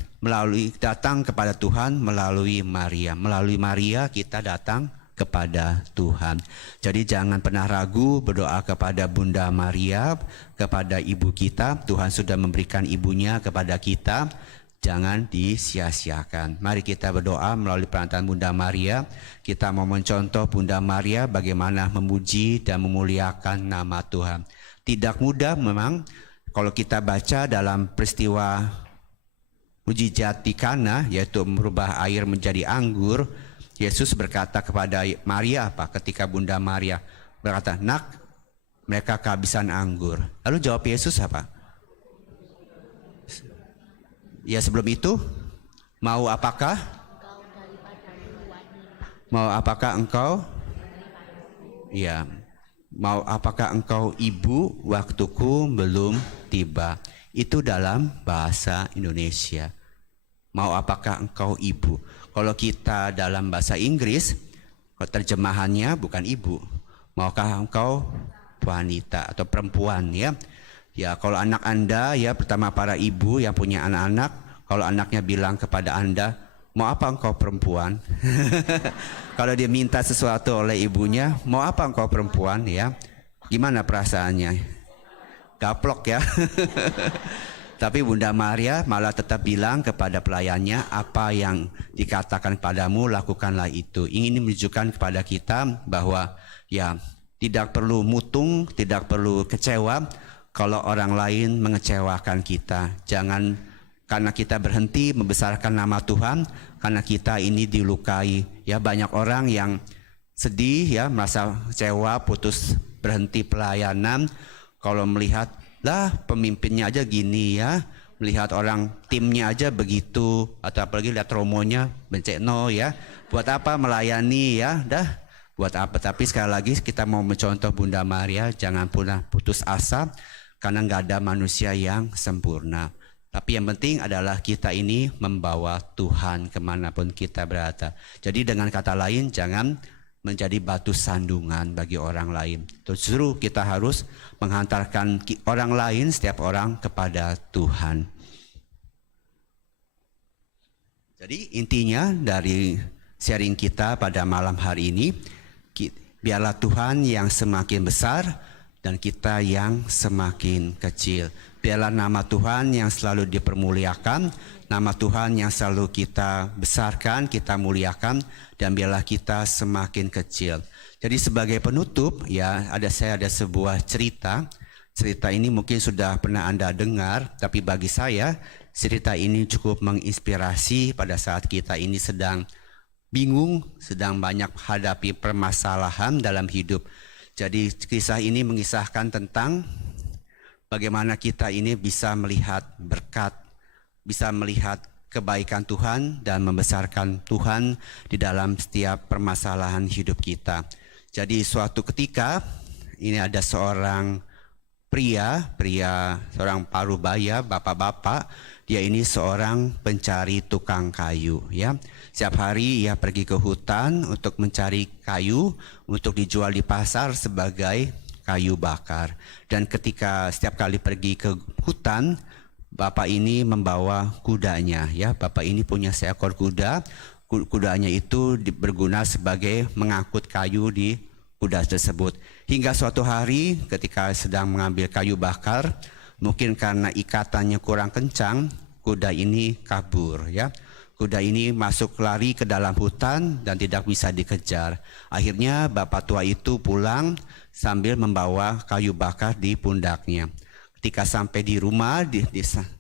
kepada Tuhan melalui Maria. Melalui Maria kita datang kepada Tuhan. Jadi jangan pernah ragu berdoa kepada Bunda Maria, kepada ibu kita. Tuhan sudah memberikan ibunya kepada kita. Jangan disia-siakan. Mari kita berdoa melalui perantaraan Bunda Maria. Kita mau mencontoh Bunda Maria bagaimana memuji dan memuliakan nama Tuhan. Tidak mudah memang kalau kita baca dalam peristiwa mujizat di Kana, yaitu merubah air menjadi anggur. Yesus berkata kepada Maria apa? Ketika Bunda Maria berkata, nak, mereka kehabisan anggur. Lalu jawab Yesus apa? Ya sebelum itu, mau apakah? Mau apakah engkau? Ya, mau apakah engkau ibu, waktuku belum tiba. Itu dalam bahasa Indonesia. Mau apakah engkau ibu? Kalau kita dalam bahasa Inggris, terjemahannya bukan ibu. Maukah engkau wanita atau perempuan ya? Ya, kalau anak Anda ya, pertama para ibu yang punya anak-anak, kalau anaknya bilang kepada Anda, mau apa engkau perempuan? Kalau dia minta sesuatu oleh ibunya, mau apa engkau perempuan ya? Gimana perasaannya? Gaplok ya. Tapi Bunda Maria malah tetap bilang kepada pelayannya, apa yang dikatakan padamu, lakukanlah itu. Ingin menunjukkan kepada kita bahwa ya tidak perlu mutung, tidak perlu kecewa kalau orang lain mengecewakan kita. Jangan karena kita berhenti membesarkan nama Tuhan, karena kita ini dilukai. Ya banyak orang yang sedih ya, merasa kecewa, putus berhenti pelayanan kalau melihat lah pemimpinnya aja gini ya, melihat orang timnya aja begitu, atau apalagi lihat romonya bencekno ya, buat apa melayani ya, dah buat apa. Tapi sekali lagi kita mau mencontoh Bunda Maria, jangan pernah putus asa karena nggak ada manusia yang sempurna. Tapi yang penting adalah kita ini membawa Tuhan kemanapun kita berada. Jadi dengan kata lain, jangan menjadi batu sandungan bagi orang lain. Justru kita harus menghantarkan orang lain, setiap orang kepada Tuhan. Jadi intinya dari sharing kita pada malam hari ini, biarlah Tuhan yang semakin besar dan kita yang semakin kecil. Biarlah nama Tuhan yang selalu dipermuliakan, nama Tuhan yang selalu kita besarkan, kita muliakan, dan biarlah kita semakin kecil. Jadi sebagai penutup ya, saya ada sebuah cerita. Cerita ini mungkin sudah pernah Anda dengar, tapi bagi saya cerita ini cukup menginspirasi pada saat kita ini sedang bingung, sedang banyak hadapi permasalahan dalam hidup. Jadi kisah ini mengisahkan tentang bagaimana kita ini bisa melihat berkat, bisa melihat kebaikan Tuhan dan membesarkan Tuhan di dalam setiap permasalahan hidup kita. Jadi suatu ketika ini ada seorang pria, seorang parubaya, bapak-bapak, dia ini seorang pencari tukang kayu, ya. Setiap hari ia pergi ke hutan untuk mencari kayu untuk dijual di pasar sebagai kayu bakar. Dan ketika setiap kali pergi ke hutan, bapak ini membawa kudanya, ya. Bapak ini punya seekor kuda. Kudanya itu berguna sebagai mengangkut kayu di kuda tersebut. Hingga suatu hari ketika sedang mengambil kayu bakar, mungkin karena ikatannya kurang kencang, kuda ini kabur, ya. Kuda ini masuk lari ke dalam hutan dan tidak bisa dikejar. Akhirnya bapak tua itu pulang sambil membawa kayu bakar di pundaknya. Ketika sampai di rumah,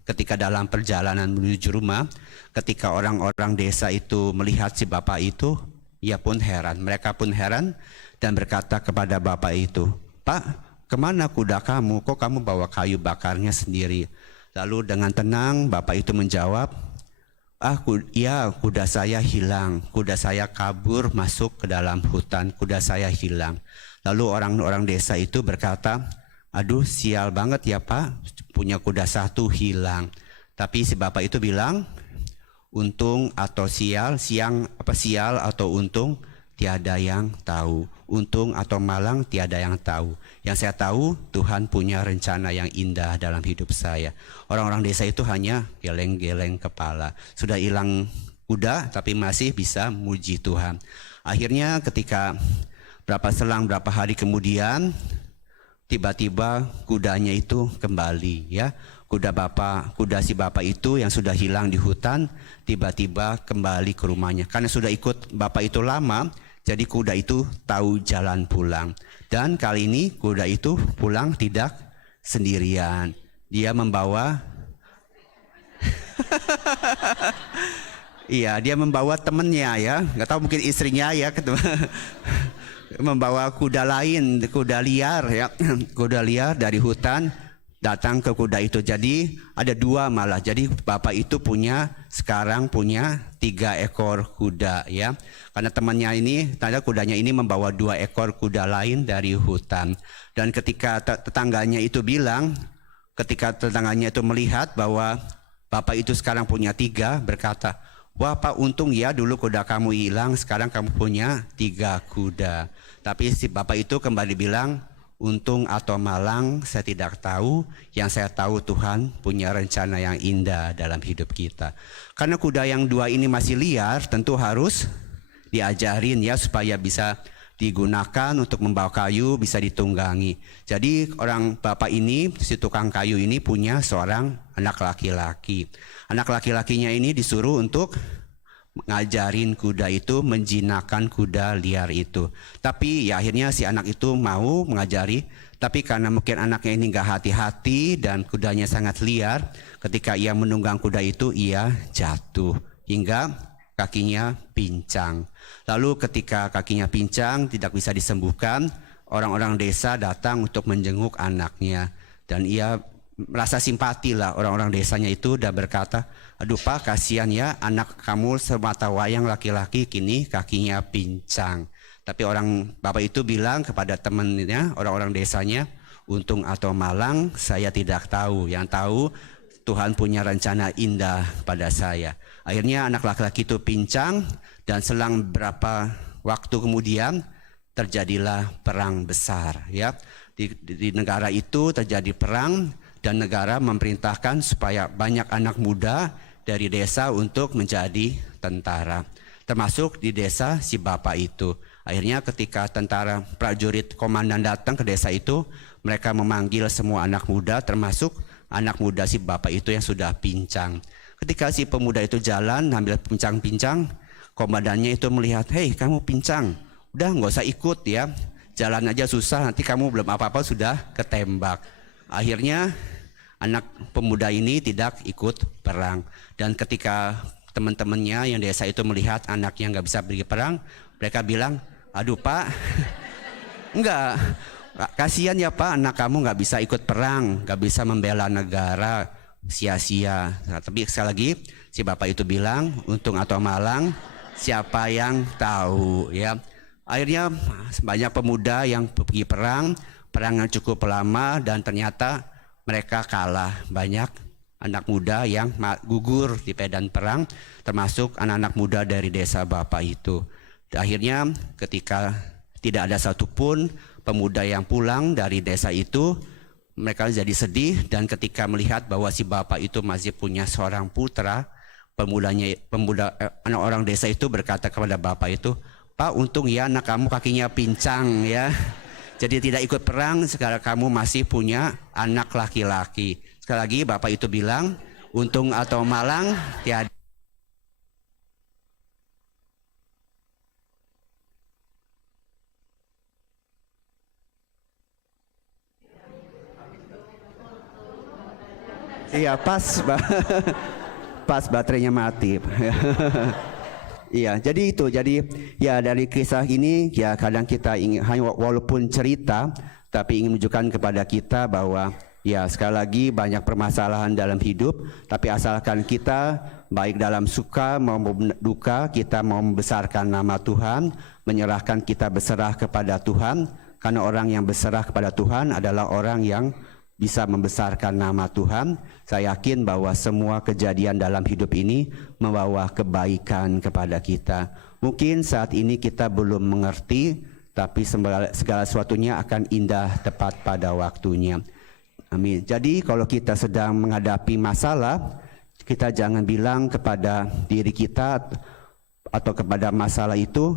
ketika dalam perjalanan menuju rumah, ketika orang-orang desa itu melihat si bapak itu, ia pun heran. Mereka pun heran dan berkata kepada bapak itu, "Pak, kemana kuda kamu? Kok kamu bawa kayu bakarnya sendiri?" Lalu dengan tenang bapak itu menjawab, kuda saya hilang. Kuda saya kabur masuk ke dalam hutan. Kuda saya hilang." Lalu orang-orang desa itu berkata, "Aduh, sial banget ya Pak, punya kuda satu hilang." Tapi si bapak itu bilang, "Untung atau sial, sial atau untung, tiada yang tahu. Untung atau malang, tiada yang tahu. Yang saya tahu, Tuhan punya rencana yang indah dalam hidup saya." Orang-orang desa itu hanya geleng-geleng kepala. Sudah hilang kuda, tapi masih bisa muji Tuhan. Akhirnya ketika berapa hari kemudian, tiba-tiba kudanya itu kembali, ya. Kuda si bapak itu yang sudah hilang di hutan, tiba-tiba kembali ke rumahnya. Karena sudah ikut bapak itu lama, jadi kuda itu tahu jalan pulang. Dan kali ini kuda itu pulang tidak sendirian. Dia membawa iya, dia membawa temannya, ya. Nggak tahu, mungkin istrinya, ya. Membawa kuda lain, kuda liar, ya. Kuda liar dari hutan datang ke kuda itu. Jadi ada dua malah. Jadi bapak itu sekarang punya 3 ekor kuda, ya. Karena temannya ini, tanda kudanya ini membawa 2 ekor kuda lain dari hutan. Dan ketika tetangganya itu melihat bahwa bapak itu sekarang punya 3, berkata, "Wah Pak, untung ya dulu kuda kamu hilang, sekarang kamu punya 3 kuda." Tapi si bapak itu kembali bilang, "Untung atau malang saya tidak tahu, yang saya tahu Tuhan punya rencana yang indah dalam hidup kita." Karena kuda yang 2 ini masih liar, tentu harus diajarin, ya, supaya bisa digunakan untuk membawa kayu, bisa ditunggangi. Jadi orang bapak ini, si tukang kayu ini punya seorang anak laki-laki. Anak laki-lakinya ini disuruh untuk ngajarin kuda itu, menjinakkan kuda liar itu. Tapi ya akhirnya si anak itu mau mengajari, tapi karena mungkin anaknya ini gak hati-hati dan kudanya sangat liar, ketika ia menunggang kuda itu ia jatuh hingga kakinya pincang. Lalu ketika kakinya pincang tidak bisa disembuhkan, orang-orang desa datang untuk menjenguk anaknya. Dan ia merasa simpati lah, orang-orang desanya itu, dan berkata, "Aduh Pak, kasihan ya, anak kamu semata wayang laki-laki kini kakinya pincang." Tapi orang bapak itu bilang kepada temannya, orang-orang desanya, "Untung atau malang saya tidak tahu, yang tahu Tuhan punya rencana indah pada saya." Akhirnya anak laki-laki itu pincang, dan selang berapa waktu kemudian terjadilah perang besar, ya. Di negara itu terjadi perang, dan negara memerintahkan supaya banyak anak muda dari desa untuk menjadi tentara, termasuk di desa si bapak itu. Akhirnya ketika tentara prajurit komandan datang ke desa itu, mereka memanggil semua anak muda, termasuk anak muda si bapak itu yang sudah pincang. Ketika si pemuda itu jalan sambil pincang-pincang, komandannya itu melihat, "Hei, kamu pincang, udah nggak usah ikut, ya. Jalan aja susah, nanti kamu belum apa-apa sudah ketembak." Akhirnya anak pemuda ini tidak ikut perang. Dan ketika teman-temannya yang desa itu melihat anaknya nggak bisa pergi perang, mereka bilang, aduh Pak, enggak, kasihan ya Pak, anak kamu nggak bisa ikut perang, nggak bisa membela negara, sia-sia. Nah, tapi sekali lagi si bapak itu bilang, untung atau malang, siapa yang tahu ya. Akhirnya banyak pemuda yang pergi perang yang cukup lama dan ternyata mereka kalah. Banyak anak muda yang gugur di medan perang, termasuk anak-anak muda dari desa bapak itu. Akhirnya ketika tidak ada satupun pemuda yang pulang dari desa itu, mereka jadi sedih, dan ketika melihat bahwa si bapak itu masih punya seorang putra, anak orang desa itu berkata kepada bapak itu, Pak, untung ya anak kamu kakinya pincang ya, jadi tidak ikut perang, sekarang kamu masih punya anak laki-laki. Sekali lagi bapak itu bilang, untung atau malang tiada. Iya pas baterainya mati. Iya, jadi itu. Jadi ya dari kisah ini ya kadang kita ingin, walaupun cerita, tapi ingin menunjukkan kepada kita bahwa ya sekali lagi banyak permasalahan dalam hidup, tapi asalkan kita baik dalam suka maupun duka, kita mau membesarkan nama Tuhan, menyerahkan, kita berserah kepada Tuhan, karena orang yang berserah kepada Tuhan adalah orang yang bisa membesarkan nama Tuhan. Saya yakin bahwa semua kejadian dalam hidup ini membawa kebaikan kepada kita. Mungkin saat ini kita belum mengerti, tapi segala sesuatunya akan indah tepat pada waktunya. Amin. Jadi kalau kita sedang menghadapi masalah, kita jangan bilang kepada diri kita atau kepada masalah itu,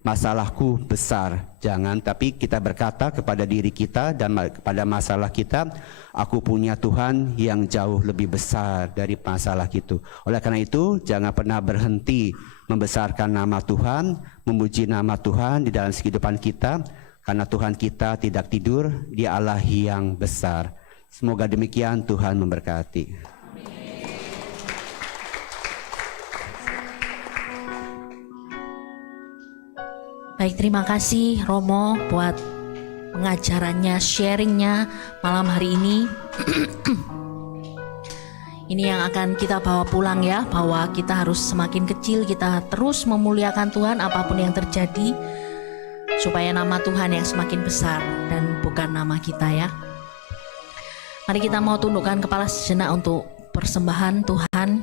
masalahku besar. Jangan, tapi kita berkata kepada diri kita dan kepada masalah kita, aku punya Tuhan yang jauh lebih besar dari masalah itu. Oleh karena itu, jangan pernah berhenti membesarkan nama Tuhan, memuji nama Tuhan di dalam kehidupan kita, karena Tuhan kita tidak tidur, Dia Allah yang besar. Semoga demikian, Tuhan memberkati. Baik, terima kasih Romo buat pengajarannya, sharingnya malam hari ini. Ini yang akan kita bawa pulang ya, bahwa kita harus semakin kecil, kita terus memuliakan Tuhan apapun yang terjadi, supaya nama Tuhan yang semakin besar dan bukan nama kita ya. Mari kita mau tundukkan kepala sejenak untuk persembahan Tuhan.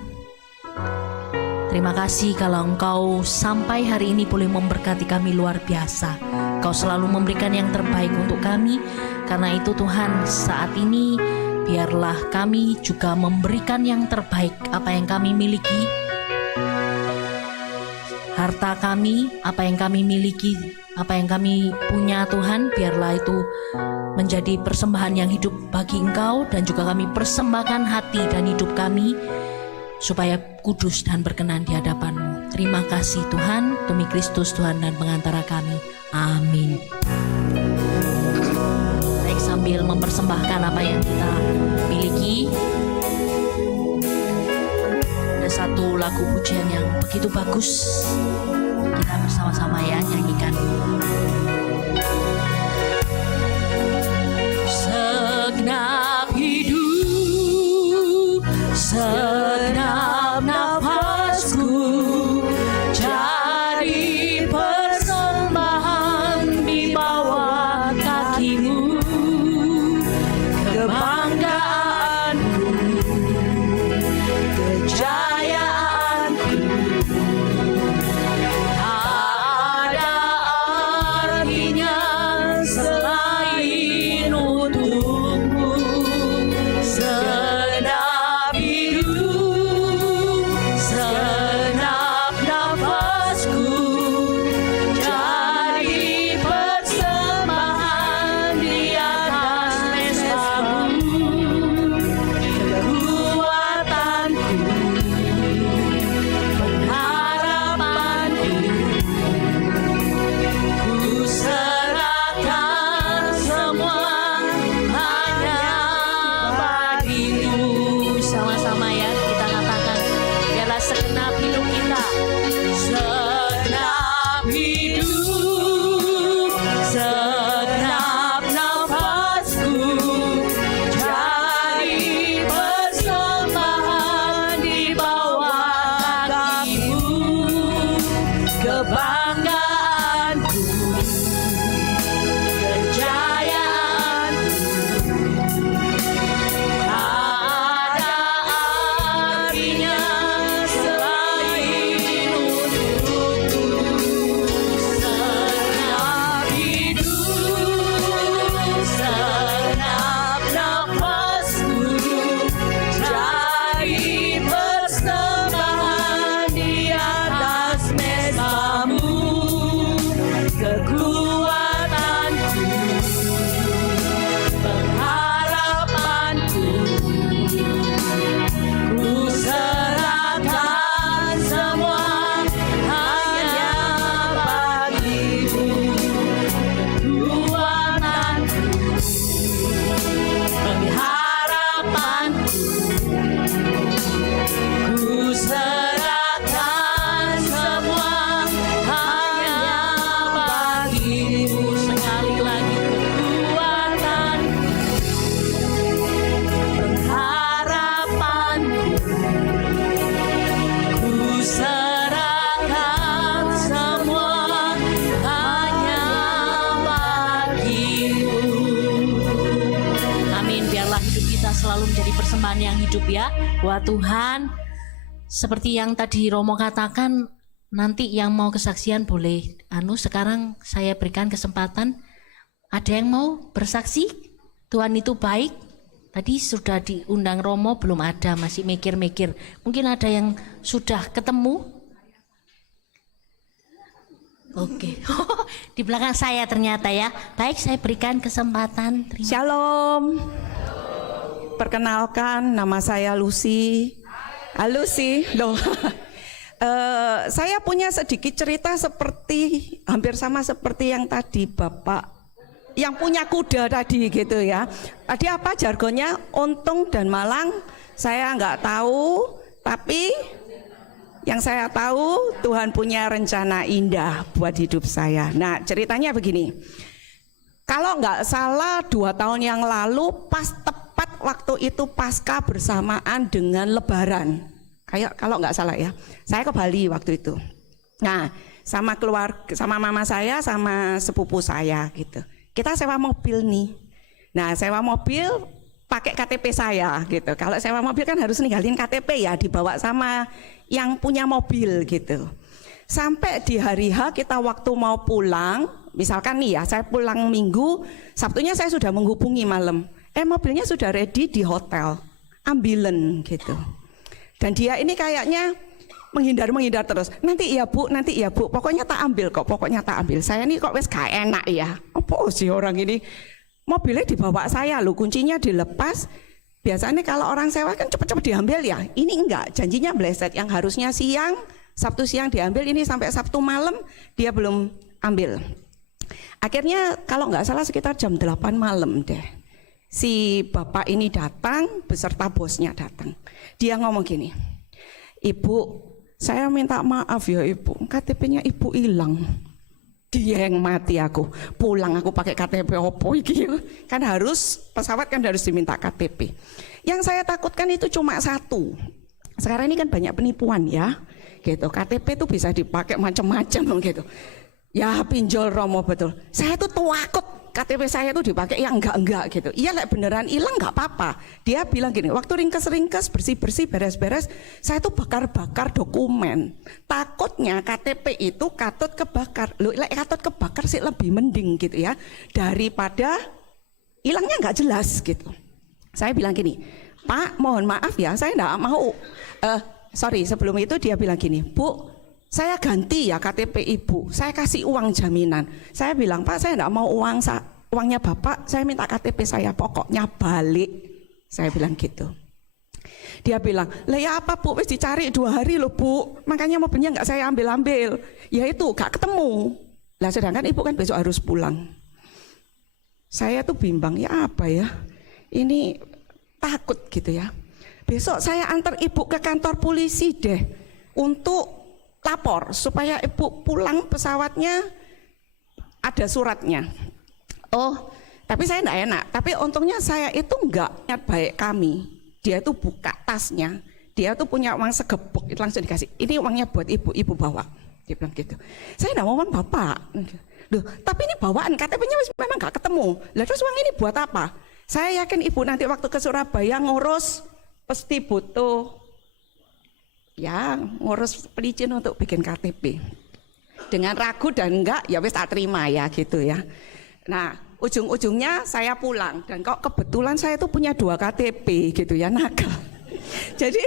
Terima kasih kalau Engkau sampai hari ini boleh memberkati kami luar biasa. Engkau selalu memberikan yang terbaik untuk kami. Karena itu Tuhan, saat ini biarlah kami juga memberikan yang terbaik, apa yang kami miliki, harta kami, apa yang kami miliki, apa yang kami punya Tuhan, biarlah itu menjadi persembahan yang hidup bagi Engkau. Dan juga kami persembahkan hati dan hidup kami supaya kudus dan berkenan di hadapan-Mu. Terima kasih Tuhan, demi Kristus Tuhan dan pengantara kami. Amin. Baik, sambil mempersembahkan apa yang kita miliki, ada satu lagu pujian yang begitu bagus, kita bersama-sama ya nyanyikan. Segenap hidup, segenap nafasku jadi persembahan di bawah kaki-Mu. Kebanggaanku, kejayaanku, tak ada artinya selain untukmu. Segenap hidup, kebanggaanku, kejayaanku. Tak ada artinya selain untukku. Senap hidup, senap nafasku, raih persembahan di atas mesamu. Kekuatanku, pengharapanku, ku serahkan semua hanya bagimu. Kekuatanku, pengharapanku, ku serahkan semua hanya bagimu. Sekali lagi, kekuatanku, pengharapanku, ku serahkan semua hanya bagimu. Amin. Biarlah hidup kita selalu menjadi persembahan yang hidup ya buat Tuhan. Seperti yang tadi Romo katakan, nanti yang mau kesaksian boleh sekarang saya berikan kesempatan. Ada yang mau bersaksi? Tuhan itu baik. Tadi sudah diundang Romo, belum ada, masih mikir-mikir. Mungkin ada yang sudah ketemu. Oke. Di belakang saya ternyata ya. Baik, saya berikan kesempatan. Terima. Shalom. Perkenalkan, nama saya Lucy. Lucy, loh. Saya punya sedikit cerita seperti hampir sama seperti yang tadi Bapak yang punya kuda tadi gitu ya. Tadi apa jargonnya? Untung dan malang saya nggak tahu, tapi yang saya tahu Tuhan punya rencana indah buat hidup saya. Nah, ceritanya begini. Kalau nggak salah 2 tahun yang lalu pas tepat waktu itu pasca bersamaan dengan Lebaran. Kayak kalau nggak salah ya, saya ke Bali waktu itu. Nah, sama keluarga, sama mama saya, sama sepupu saya gitu. Kita sewa mobil nih. Nah, sewa mobil pakai KTP saya gitu. Kalau sewa mobil kan harus ninggalin KTP ya, dibawa sama yang punya mobil gitu. Sampai di hari H kita waktu mau pulang, misalkan nih ya, saya pulang Minggu, Sabtunya saya sudah menghubungi malam. Mobilnya sudah ready di hotel, ambilen gitu. Dan dia ini kayaknya menghindar terus. Nanti ya bu, pokoknya tak ambil kok, pokoknya tak ambil. Saya ini kok wes gak enak ya. Apa sih orang ini? Mobilnya dibawa saya loh, kuncinya dilepas. Biasanya kalau orang sewa kan cepet-cepet diambil ya. Ini enggak, janjinya meleset. Yang harusnya siang, Sabtu siang diambil, ini sampai Sabtu malam dia belum ambil. Akhirnya kalau nggak salah sekitar jam 8 malam deh. Si bapak ini datang beserta bosnya datang. Dia ngomong gini, "Ibu, saya minta maaf ya ibu, KTP-nya ibu hilang." Dia yang mati aku, pulang aku pakai KTP opo iki. Kan harus pesawat kan harus diminta KTP. Yang saya takutkan itu cuma satu. Sekarang ini kan banyak penipuan ya, gitu. KTP itu bisa dipakai macam-macam gitu. Ya pinjol Romo betul. Saya tuh takut KTP saya tuh dipakai yang enggak gitu. Iya lah beneran hilang nggak apa-apa. Dia bilang gini, waktu ringkes bersih-bersih beres-beres, saya tuh bakar-bakar dokumen. Takutnya KTP itu katut kebakar. Loh, katut kebakar sih lebih mending gitu ya, daripada hilangnya nggak jelas gitu. Saya bilang gini, "Pak, mohon maaf ya, saya nggak mau." Sebelum itu dia bilang gini, "Bu, saya ganti ya KTP ibu, saya kasih uang jaminan." Saya bilang, "Pak, saya enggak mau uangnya bapak, saya minta KTP saya, pokoknya balik." Saya bilang gitu. Dia bilang, "Lah ya apa bu, wis dicari 2 hari loh bu, makanya mobilnya enggak saya ambil. Ya itu gak ketemu. Lah sedangkan ibu kan besok harus pulang." Saya tuh bimbang, ya apa ya, ini takut gitu ya. Besok saya antar ibu ke kantor polisi deh untuk lapor supaya ibu pulang pesawatnya ada suratnya. Oh, tapi saya enggak enak. Tapi untungnya saya itu enggak niat baik kami. Dia tuh buka tasnya, dia tuh punya uang segebuk, itu langsung dikasih. "Ini uangnya buat ibu, ibu bawa." Dia bilang gitu. Saya enggak mau Bapak. Loh, tapi ini bawaan KTP-nya memang nggak ketemu. Lah terus uang ini buat apa? Saya yakin ibu nanti waktu ke Surabaya ngurus pasti butuh ya ngurus pelicin untuk bikin KTP. Dengan ragu dan enggak ya wis tak terima ya gitu ya. Nah ujung-ujungnya saya pulang dan kok kebetulan saya tuh punya 2 KTP gitu ya, nakal. Jadi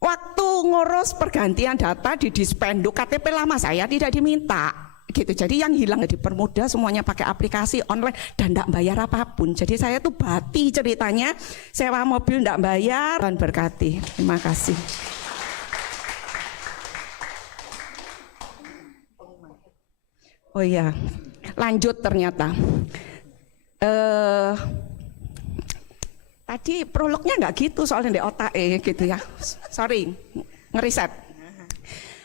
waktu ngurus pergantian data di Dispenduk, KTP lama saya tidak diminta gitu. Jadi yang hilang dipermudah, semuanya pakai aplikasi online dan tidak bayar apapun. Jadi saya tuh bati ceritanya, sewa mobil tidak bayar. Tuhan berkati. Terima kasih. Oh iya, lanjut ternyata. Tadi prolognya nggak gitu soalnya di otak gitu ya. Sorry, ngeriset.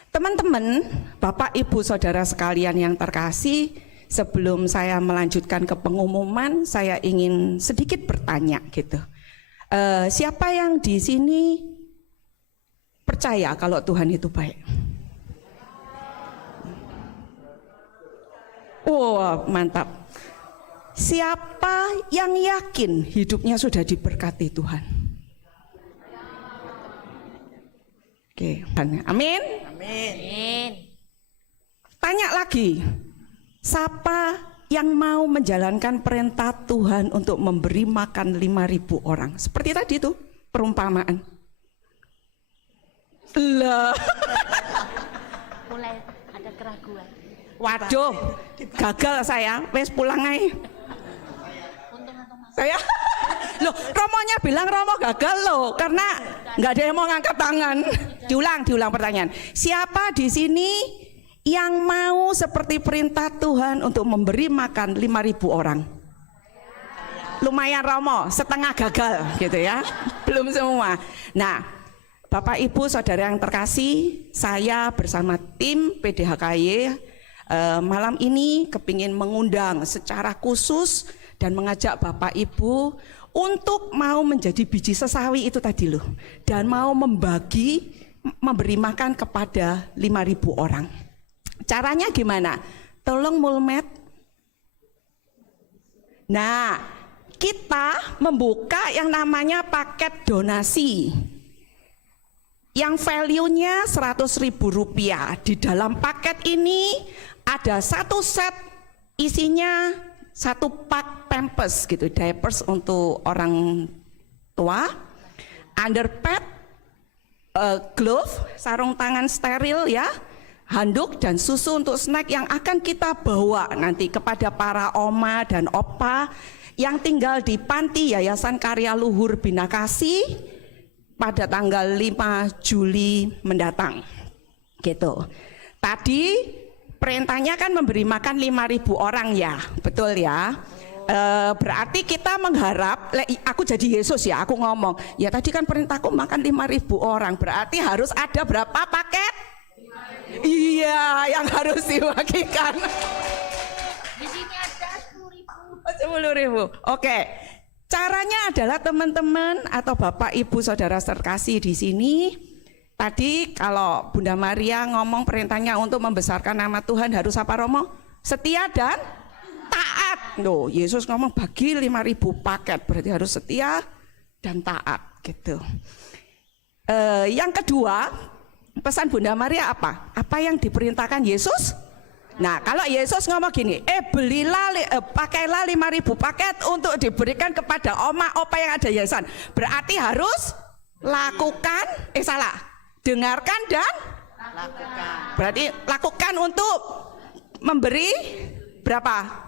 Teman-teman, Bapak Ibu Saudara sekalian yang terkasih, sebelum saya melanjutkan ke pengumuman, saya ingin sedikit bertanya gitu. Siapa yang di sini percaya kalau Tuhan itu baik? Wah, mantap. Siapa yang yakin hidupnya sudah diberkati Tuhan? Oke, amin. Amin. Tanya lagi, siapa yang mau menjalankan perintah Tuhan untuk memberi makan 5.000 orang? Seperti tadi tuh perumpamaan. Lah. Mulai ada keraguan. Waduh, gagal saya. Wes pulang aja. Saya, loh, Romonya bilang Romo gagal loh, karena nggak ada yang mau ngangkat tangan. Diulang pertanyaan. Siapa di sini yang mau seperti perintah Tuhan untuk memberi makan 5.000 orang? Lumayan Romo, setengah gagal gitu ya. Belum semua. Nah, Bapak Ibu Saudara yang terkasih, saya bersama tim PDHKY malam ini kepingin mengundang secara khusus dan mengajak Bapak Ibu untuk mau menjadi biji sesawi itu tadi loh, dan mau memberi makan kepada 5.000 orang. Caranya gimana? Tolong Mulmet. Nah, kita membuka yang namanya paket donasi yang value-nya Rp100.000. Di dalam paket ini ada 1 set isinya 1 pak pampers gitu, diapers untuk orang tua, underpad, glove, sarung tangan steril ya, handuk dan susu untuk snack yang akan kita bawa nanti kepada para oma dan opa yang tinggal di panti Yayasan Karya Luhur Bina Kasih pada tanggal 5 Juli mendatang. Gitu. Tadi perintahnya kan memberi makan 5.000 orang ya, betul ya. Berarti kita mengharap, aku jadi Yesus ya, aku ngomong, ya tadi kan perintahku makan 5.000 orang, berarti harus ada berapa paket? 5.000. Iya, yang harus diwakilkan. Di sini ada 10.000. Oke. Caranya adalah teman-teman atau Bapak Ibu Saudara terkasih di sini. Tadi kalau Bunda Maria ngomong perintahnya untuk membesarkan nama Tuhan harus apa Romo? Setia dan taat. Loh, Yesus ngomong bagi 5.000 paket, berarti harus setia dan taat gitu. Yang kedua, pesan Bunda Maria apa? Apa yang diperintahkan Yesus? Nah, kalau Yesus ngomong gini, pakailah 5.000 paket untuk diberikan kepada oma opa yang ada yayasan. Berarti harus lakukan, dengarkan dan lakukan. Berarti lakukan untuk memberi berapa?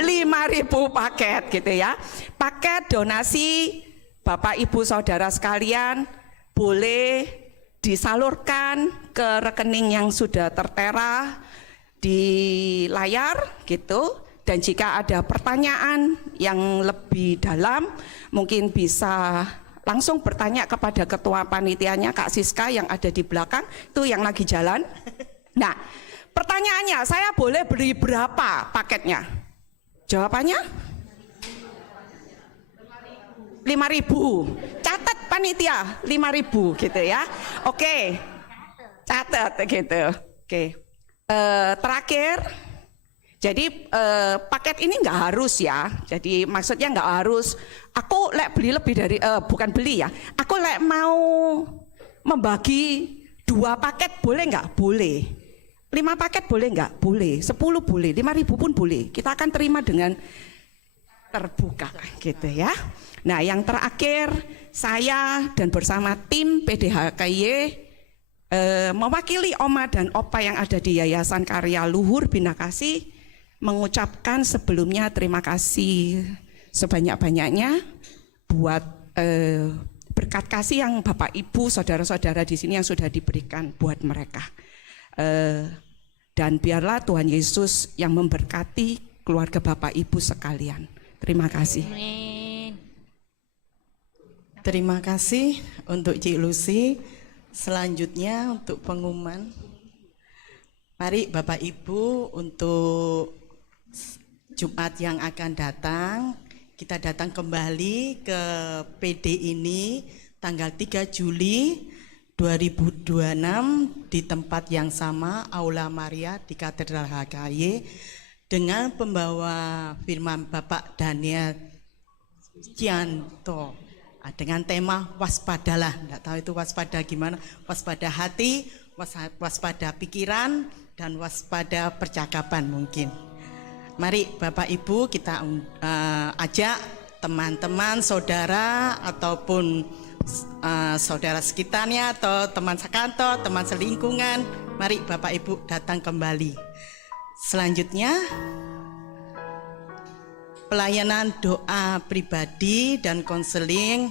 5.000 paket gitu ya. Paket donasi Bapak Ibu Saudara sekalian boleh disalurkan ke rekening yang sudah tertera di layar gitu. Dan jika ada pertanyaan yang lebih dalam mungkin bisa langsung bertanya kepada ketua panitianya Kak Siska yang ada di belakang itu yang lagi jalan. Nah, pertanyaannya, saya boleh beli berapa paketnya? Jawabannya 5.000. Catat panitia 5.000 gitu ya. Oke. catat gitu. Oke. Terakhir, jadi paket ini nggak harus ya. Jadi maksudnya nggak harus. Aku lek beli lebih dari bukan beli ya. Aku lek mau membagi 2 paket boleh nggak? Boleh. 5 paket boleh nggak? Boleh. 10 boleh. 5.000 pun boleh. Kita akan terima dengan terbuka gitu ya. Nah yang terakhir, saya dan bersama tim PDHKY mewakili Oma dan Opa yang ada di Yayasan Karya Luhur Bina Kasih mengucapkan sebelumnya terima kasih sebanyak-banyaknya buat berkat kasih yang Bapak Ibu saudara-saudara di sini yang sudah diberikan buat mereka. Dan biarlah Tuhan Yesus yang memberkati keluarga Bapak Ibu sekalian. Terima kasih. Amin. Terima kasih untuk Cik Lucy. Selanjutnya untuk pengumuman. Mari Bapak Ibu untuk Jumat yang akan datang, kita datang kembali ke PD ini tanggal 3 Juli 2026 di tempat yang sama, Aula Maria di Katedral HKY, dengan pembawa firman Bapak Daniel Cianto. Dengan tema waspadalah, enggak tahu itu waspada gimana, waspada hati, waspada pikiran, dan waspada percakapan mungkin. Mari Bapak Ibu kita ajak teman-teman, saudara, ataupun saudara sekitarnya, atau teman sekantor, teman selingkungan, mari Bapak Ibu datang kembali. Selanjutnya, pelayanan doa pribadi dan konseling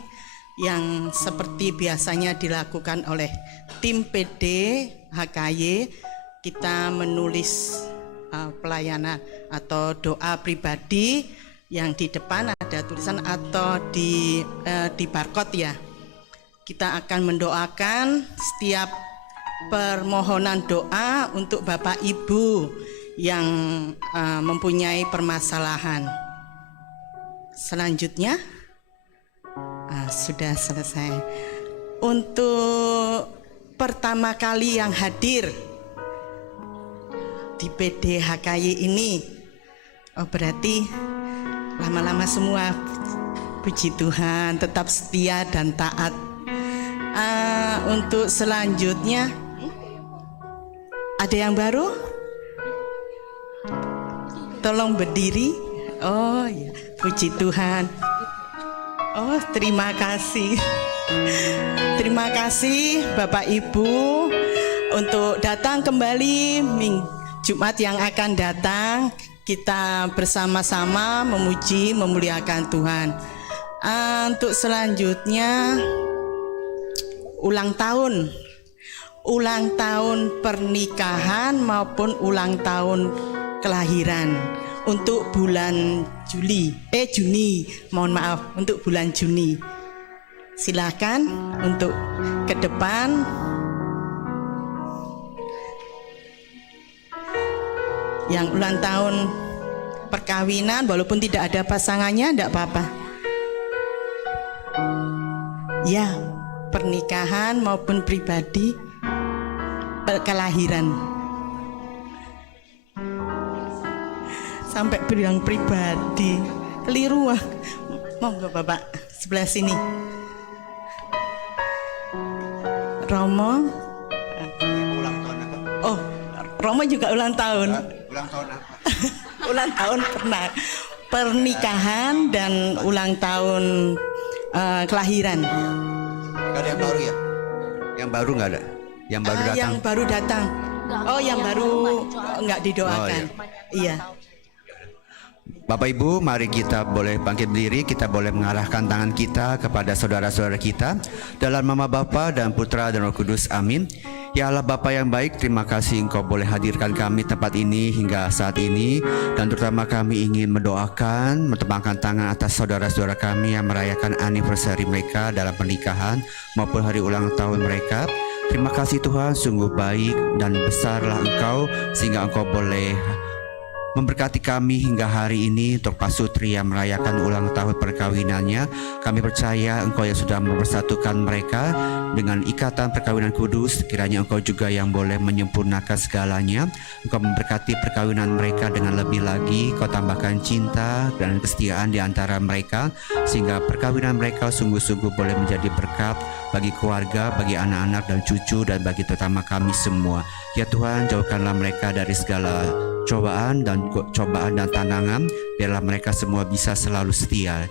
yang seperti biasanya dilakukan oleh tim PD HKY. Kita menulis pelayanan atau doa pribadi yang di depan ada tulisan atau di barcode ya. Kita akan mendoakan setiap permohonan doa untuk Bapak Ibu yang mempunyai permasalahan. Selanjutnya sudah selesai. Untuk pertama kali yang hadir di PD HKY ini, berarti lama-lama semua, puji Tuhan, tetap setia dan taat. Untuk selanjutnya, ada yang baru? Tolong berdiri. Oh ya, puji Tuhan. Oh, terima kasih. Terima kasih Bapak Ibu untuk datang kembali Jumat yang akan datang. Kita bersama-sama memuji, memuliakan Tuhan. Untuk selanjutnya, ulang tahun pernikahan maupun ulang tahun kelahiran untuk bulan Juni, mohon maaf, untuk bulan Juni. Silakan untuk ke depan. Yang ulang tahun perkawinan walaupun tidak ada pasangannya tidak apa-apa. Ya, pernikahan maupun pribadi, kelahiran. Sampai bilang pribadi, keliru. Monggo Bapak sebelah sini. Romo. Ulang tahun apa? Oh, Romo juga ulang tahun. Ulang tahun apa? Ulang tahun pernikahan dan ulang tahun kelahiran. Gak ada yang baru ya? Yang baru nggak ada? Yang baru datang? Yang baru datang. Oh, yang baru nggak didoakan. Iya. Bapak Ibu, mari kita boleh bangkit berdiri, kita boleh mengarahkan tangan kita kepada saudara-saudara kita dalam nama Bapa dan Putra dan Roh Kudus. Amin. Ya Allah Bapa yang baik, terima kasih Engkau boleh hadirkan kami tempat ini hingga saat ini, dan terutama kami ingin mendoakan, menetapkan tangan atas saudara-saudara kami yang merayakan anniversary mereka dalam pernikahan maupun hari ulang tahun mereka. Terima kasih Tuhan, sungguh baik dan besarlah Engkau sehingga Engkau boleh memberkati kami hingga hari ini untuk Pak Sutri yang merayakan ulang tahun perkawinannya. Kami percaya Engkau yang sudah mempersatukan mereka dengan ikatan perkawinan kudus, kiranya Engkau juga yang boleh menyempurnakan segalanya. Engkau memberkati perkawinan mereka dengan lebih lagi, Kau tambahkan cinta dan kesetiaan di antara mereka, sehingga perkawinan mereka sungguh-sungguh boleh menjadi berkat bagi keluarga, bagi anak-anak dan cucu, dan bagi terutama kami semua. Ya Tuhan, jauhkanlah mereka dari segala cobaan dan tantangan, biarlah mereka semua bisa selalu setia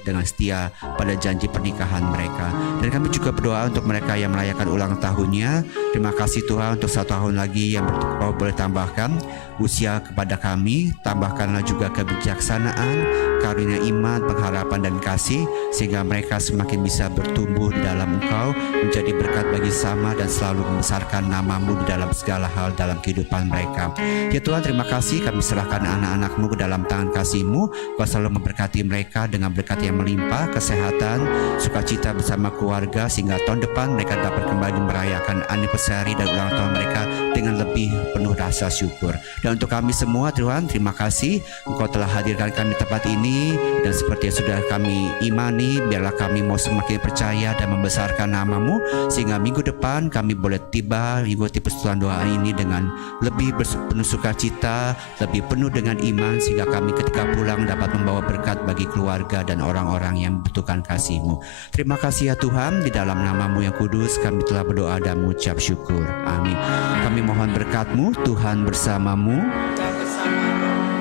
pada janji pernikahan mereka. Dan kami juga berdoa untuk mereka yang merayakan ulang tahunnya. Terima kasih Tuhan untuk 1 tahun lagi yang Kau boleh tambahkan usia kepada kami. Tambahkanlah juga kebijaksanaan, karunia iman, pengharapan dan kasih, sehingga mereka semakin bisa bertumbuh di dalam Engkau, menjadi berkat bagi sama dan selalu membesarkan nama-Mu di dalam segala hal dalam kehidupan mereka. Ya Tuhan, terima kasih. Kami serahkan anak-anak-Mu ke dalam tangan kasih-Mu. Kau selalu memberkati mereka dengan berkat yang melimpah, kesehatan, sukacita bersama keluarga, sehingga tahun depan mereka dapat kembali merayakan anniversary dan ulang tahun mereka dengan lebih penuh rasa syukur. Dan untuk kami semua Tuhan, terima kasih Engkau telah hadirkan kami di tempat ini, dan seperti yang sudah kami imani, biarlah kami mau semakin percaya dan membesarkan nama-Mu, sehingga minggu depan kami boleh tiba mengikuti persekutuan doa ini dengan lebih penuh sukacita, lebih penuh dengan iman, sehingga kami ketika pulang dapat membawa berkat bagi keluarga dan orang-orang yang membutuhkan kasih-Mu. Terima kasih ya Tuhan, di dalam nama-Mu yang kudus kami telah berdoa dan mengucap syukur. Amin. Kami mohon berkat-Mu, Tuhan bersama-Mu.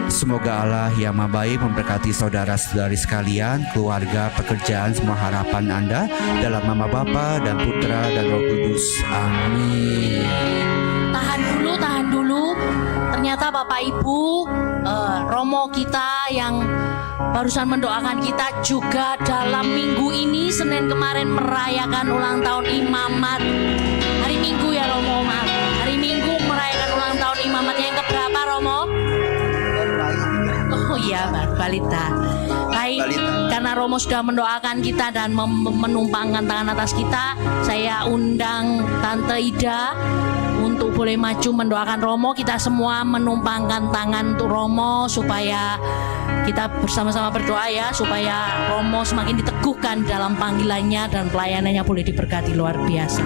Semoga Allah yang Maha Baik memberkati saudara-saudari sekalian, keluarga, pekerjaan, semua harapan Anda dalam nama Bapa dan Putra dan Roh Kudus. Amin. Tahan dulu. Ternyata Bapak Ibu, Romo kita yang barusan mendoakan kita juga dalam minggu ini, Senin kemarin, merayakan ulang tahun imamat. Hari Minggu ya Romo, maaf. Hari Minggu merayakan ulang tahun imamatnya yang keberapa Romo? Oh iya, balita. Baik, karena Romo sudah mendoakan kita dan menumpangkan tangan atas kita, saya undang Tante Ida untuk boleh maju mendoakan Romo. Kita semua menumpangkan tangan untuk Romo supaya kita bersama-sama berdoa ya, supaya Romo semakin diteguhkan dalam panggilannya dan pelayanannya boleh diberkati luar biasa.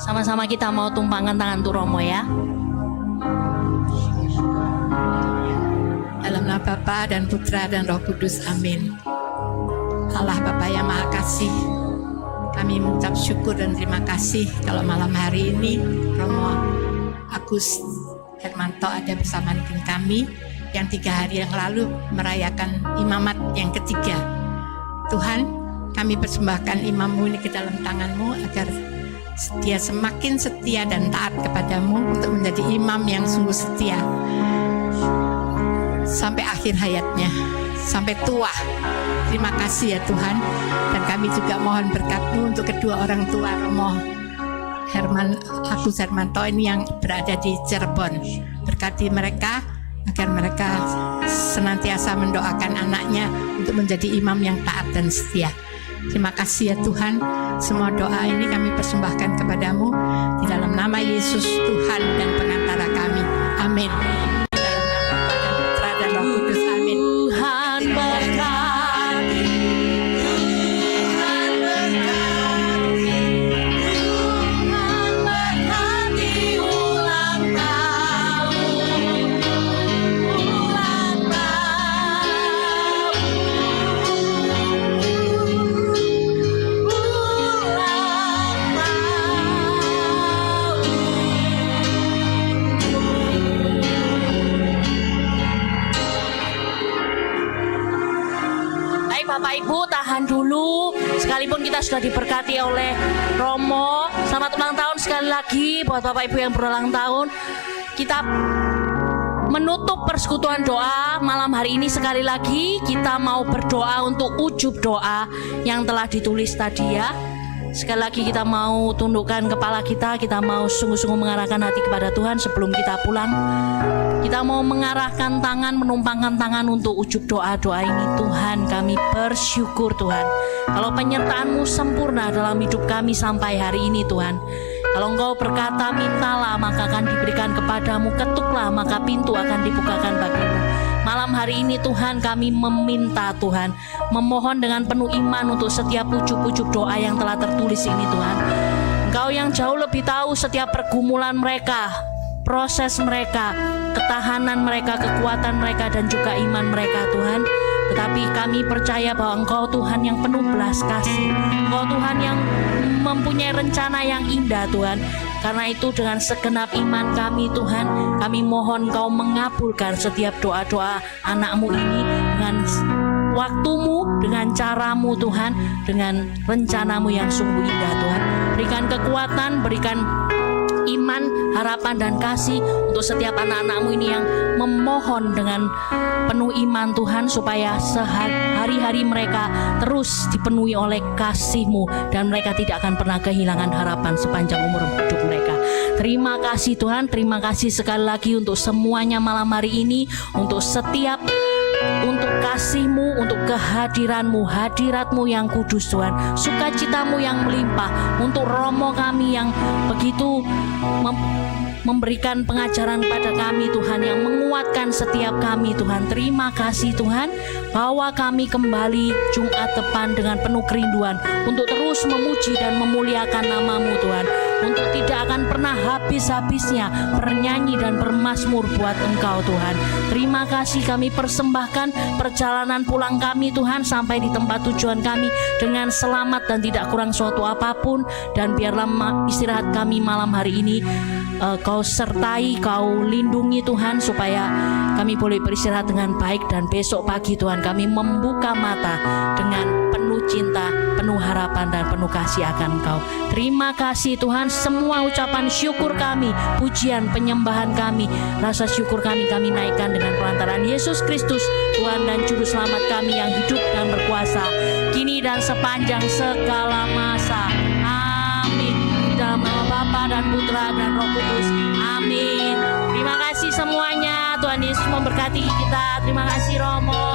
Sama-sama kita mau tumpangkan tangan untuk Romo ya. Dalam nama Bapa dan Putra dan Roh Kudus, amin. Allah Bapa yang Maha Kasih, kami mengucap syukur dan terima kasih kalau malam hari ini Romo Agus Hermanto ada bersama dengan kami yang 3 hari yang lalu merayakan imamat yang ketiga. Tuhan, kami persembahkan imam-Mu ini ke dalam tangan-Mu agar dia semakin setia dan taat kepadamu untuk menjadi imam yang sungguh setia sampai akhir hayatnya, sampai tua. Terima kasih ya Tuhan. Dan kami juga mohon berkat-Mu untuk kedua orang tua Romo Agus Hermanto ini yang berada di Cirebon. Berkati mereka agar mereka senantiasa mendoakan anaknya untuk menjadi imam yang taat dan setia. Terima kasih ya Tuhan. Semua doa ini kami persembahkan kepadamu di dalam nama Yesus Tuhan dan pengantara kami. Amin. Dalam nama Bapa dan Putra dan Roh Kudus. Amin. Tuhan berkati, Tuhan berkati, Tuhan berkati ulang tahun, ulang tahun. Bapak Ibu tahan dulu, sekalipun kita sudah diberkati oleh Romo. Selamat ulang tahun sekali lagi buat Bapak Ibu yang berulang tahun. Kita menutup persekutuan doa malam hari ini. Sekali lagi kita mau berdoa untuk ujub doa yang telah ditulis tadi ya. Sekali lagi kita mau tundukkan kepala kita mau sungguh-sungguh mengarahkan hati kepada Tuhan sebelum kita pulang. Kita mau mengarahkan tangan, menumpangkan tangan untuk ujub doa-doa ini. Tuhan, kami bersyukur Tuhan, kalau penyertaan-Mu sempurna dalam hidup kami sampai hari ini Tuhan. Kalau Engkau berkata mintalah maka akan diberikan kepadamu, ketuklah maka pintu akan dibukakan bagimu. Malam hari ini Tuhan kami meminta Tuhan, memohon dengan penuh iman untuk setiap pucuk-pucuk doa yang telah tertulis ini Tuhan. Engkau yang jauh lebih tahu setiap pergumulan mereka, proses mereka, ketahanan mereka, kekuatan mereka dan juga iman mereka Tuhan. Tetapi kami percaya bahwa Engkau Tuhan yang penuh belas kasih, Engkau Tuhan yang mempunyai rencana yang indah Tuhan. Karena itu dengan segenap iman kami Tuhan, kami mohon Engkau mengabulkan setiap doa-doa anak-Mu ini dengan waktu-Mu, dengan cara-Mu Tuhan, dengan rencana-Mu yang sungguh indah Tuhan. Berikan kekuatan, berikan iman, harapan dan kasih untuk setiap anak-anak-Mu ini yang memohon dengan penuh iman Tuhan, supaya hari-hari mereka terus dipenuhi oleh kasih-Mu dan mereka tidak akan pernah kehilangan harapan sepanjang umur hidup mereka. Terima kasih Tuhan, terima kasih sekali lagi untuk semuanya malam hari ini, untuk setiap, untuk kasih-Mu, untuk kehadiran-Mu, hadirat-Mu yang kudus Tuhan, sukacita-Mu yang melimpah, untuk Romo kami yang begitu memberikan pengajaran kepada kami Tuhan, yang menguatkan setiap kami Tuhan. Terima kasih Tuhan, bahwa kami kembali Jumat depan dengan penuh kerinduan untuk terus memuji dan memuliakan nama-Mu Tuhan, untuk tidak akan pernah habis-habisnya bernyanyi dan bermazmur buat Engkau Tuhan. Terima kasih, kami persembahkan perjalanan pulang kami Tuhan sampai di tempat tujuan kami dengan selamat dan tidak kurang suatu apapun. Dan biarlah istirahat kami malam hari ini Kau sertai, Kau lindungi Tuhan, supaya kami boleh beristirahat dengan baik. Dan besok pagi Tuhan kami membuka mata dengan penuh cinta, penuh harapan dan penuh kasih akan Engkau. Terima kasih Tuhan, semua ucapan syukur kami, pujian, penyembahan kami, rasa syukur kami naikkan dengan perantaraan Yesus Kristus, Tuhan dan Juru Selamat kami yang hidup dan berkuasa kini dan sepanjang segala masa. Amin. Di dalam nama Bapa dan Putra dan Roh Kudus. Amin. Terima kasih semuanya. Tuhan Yesus memberkati kita. Terima kasih Romo.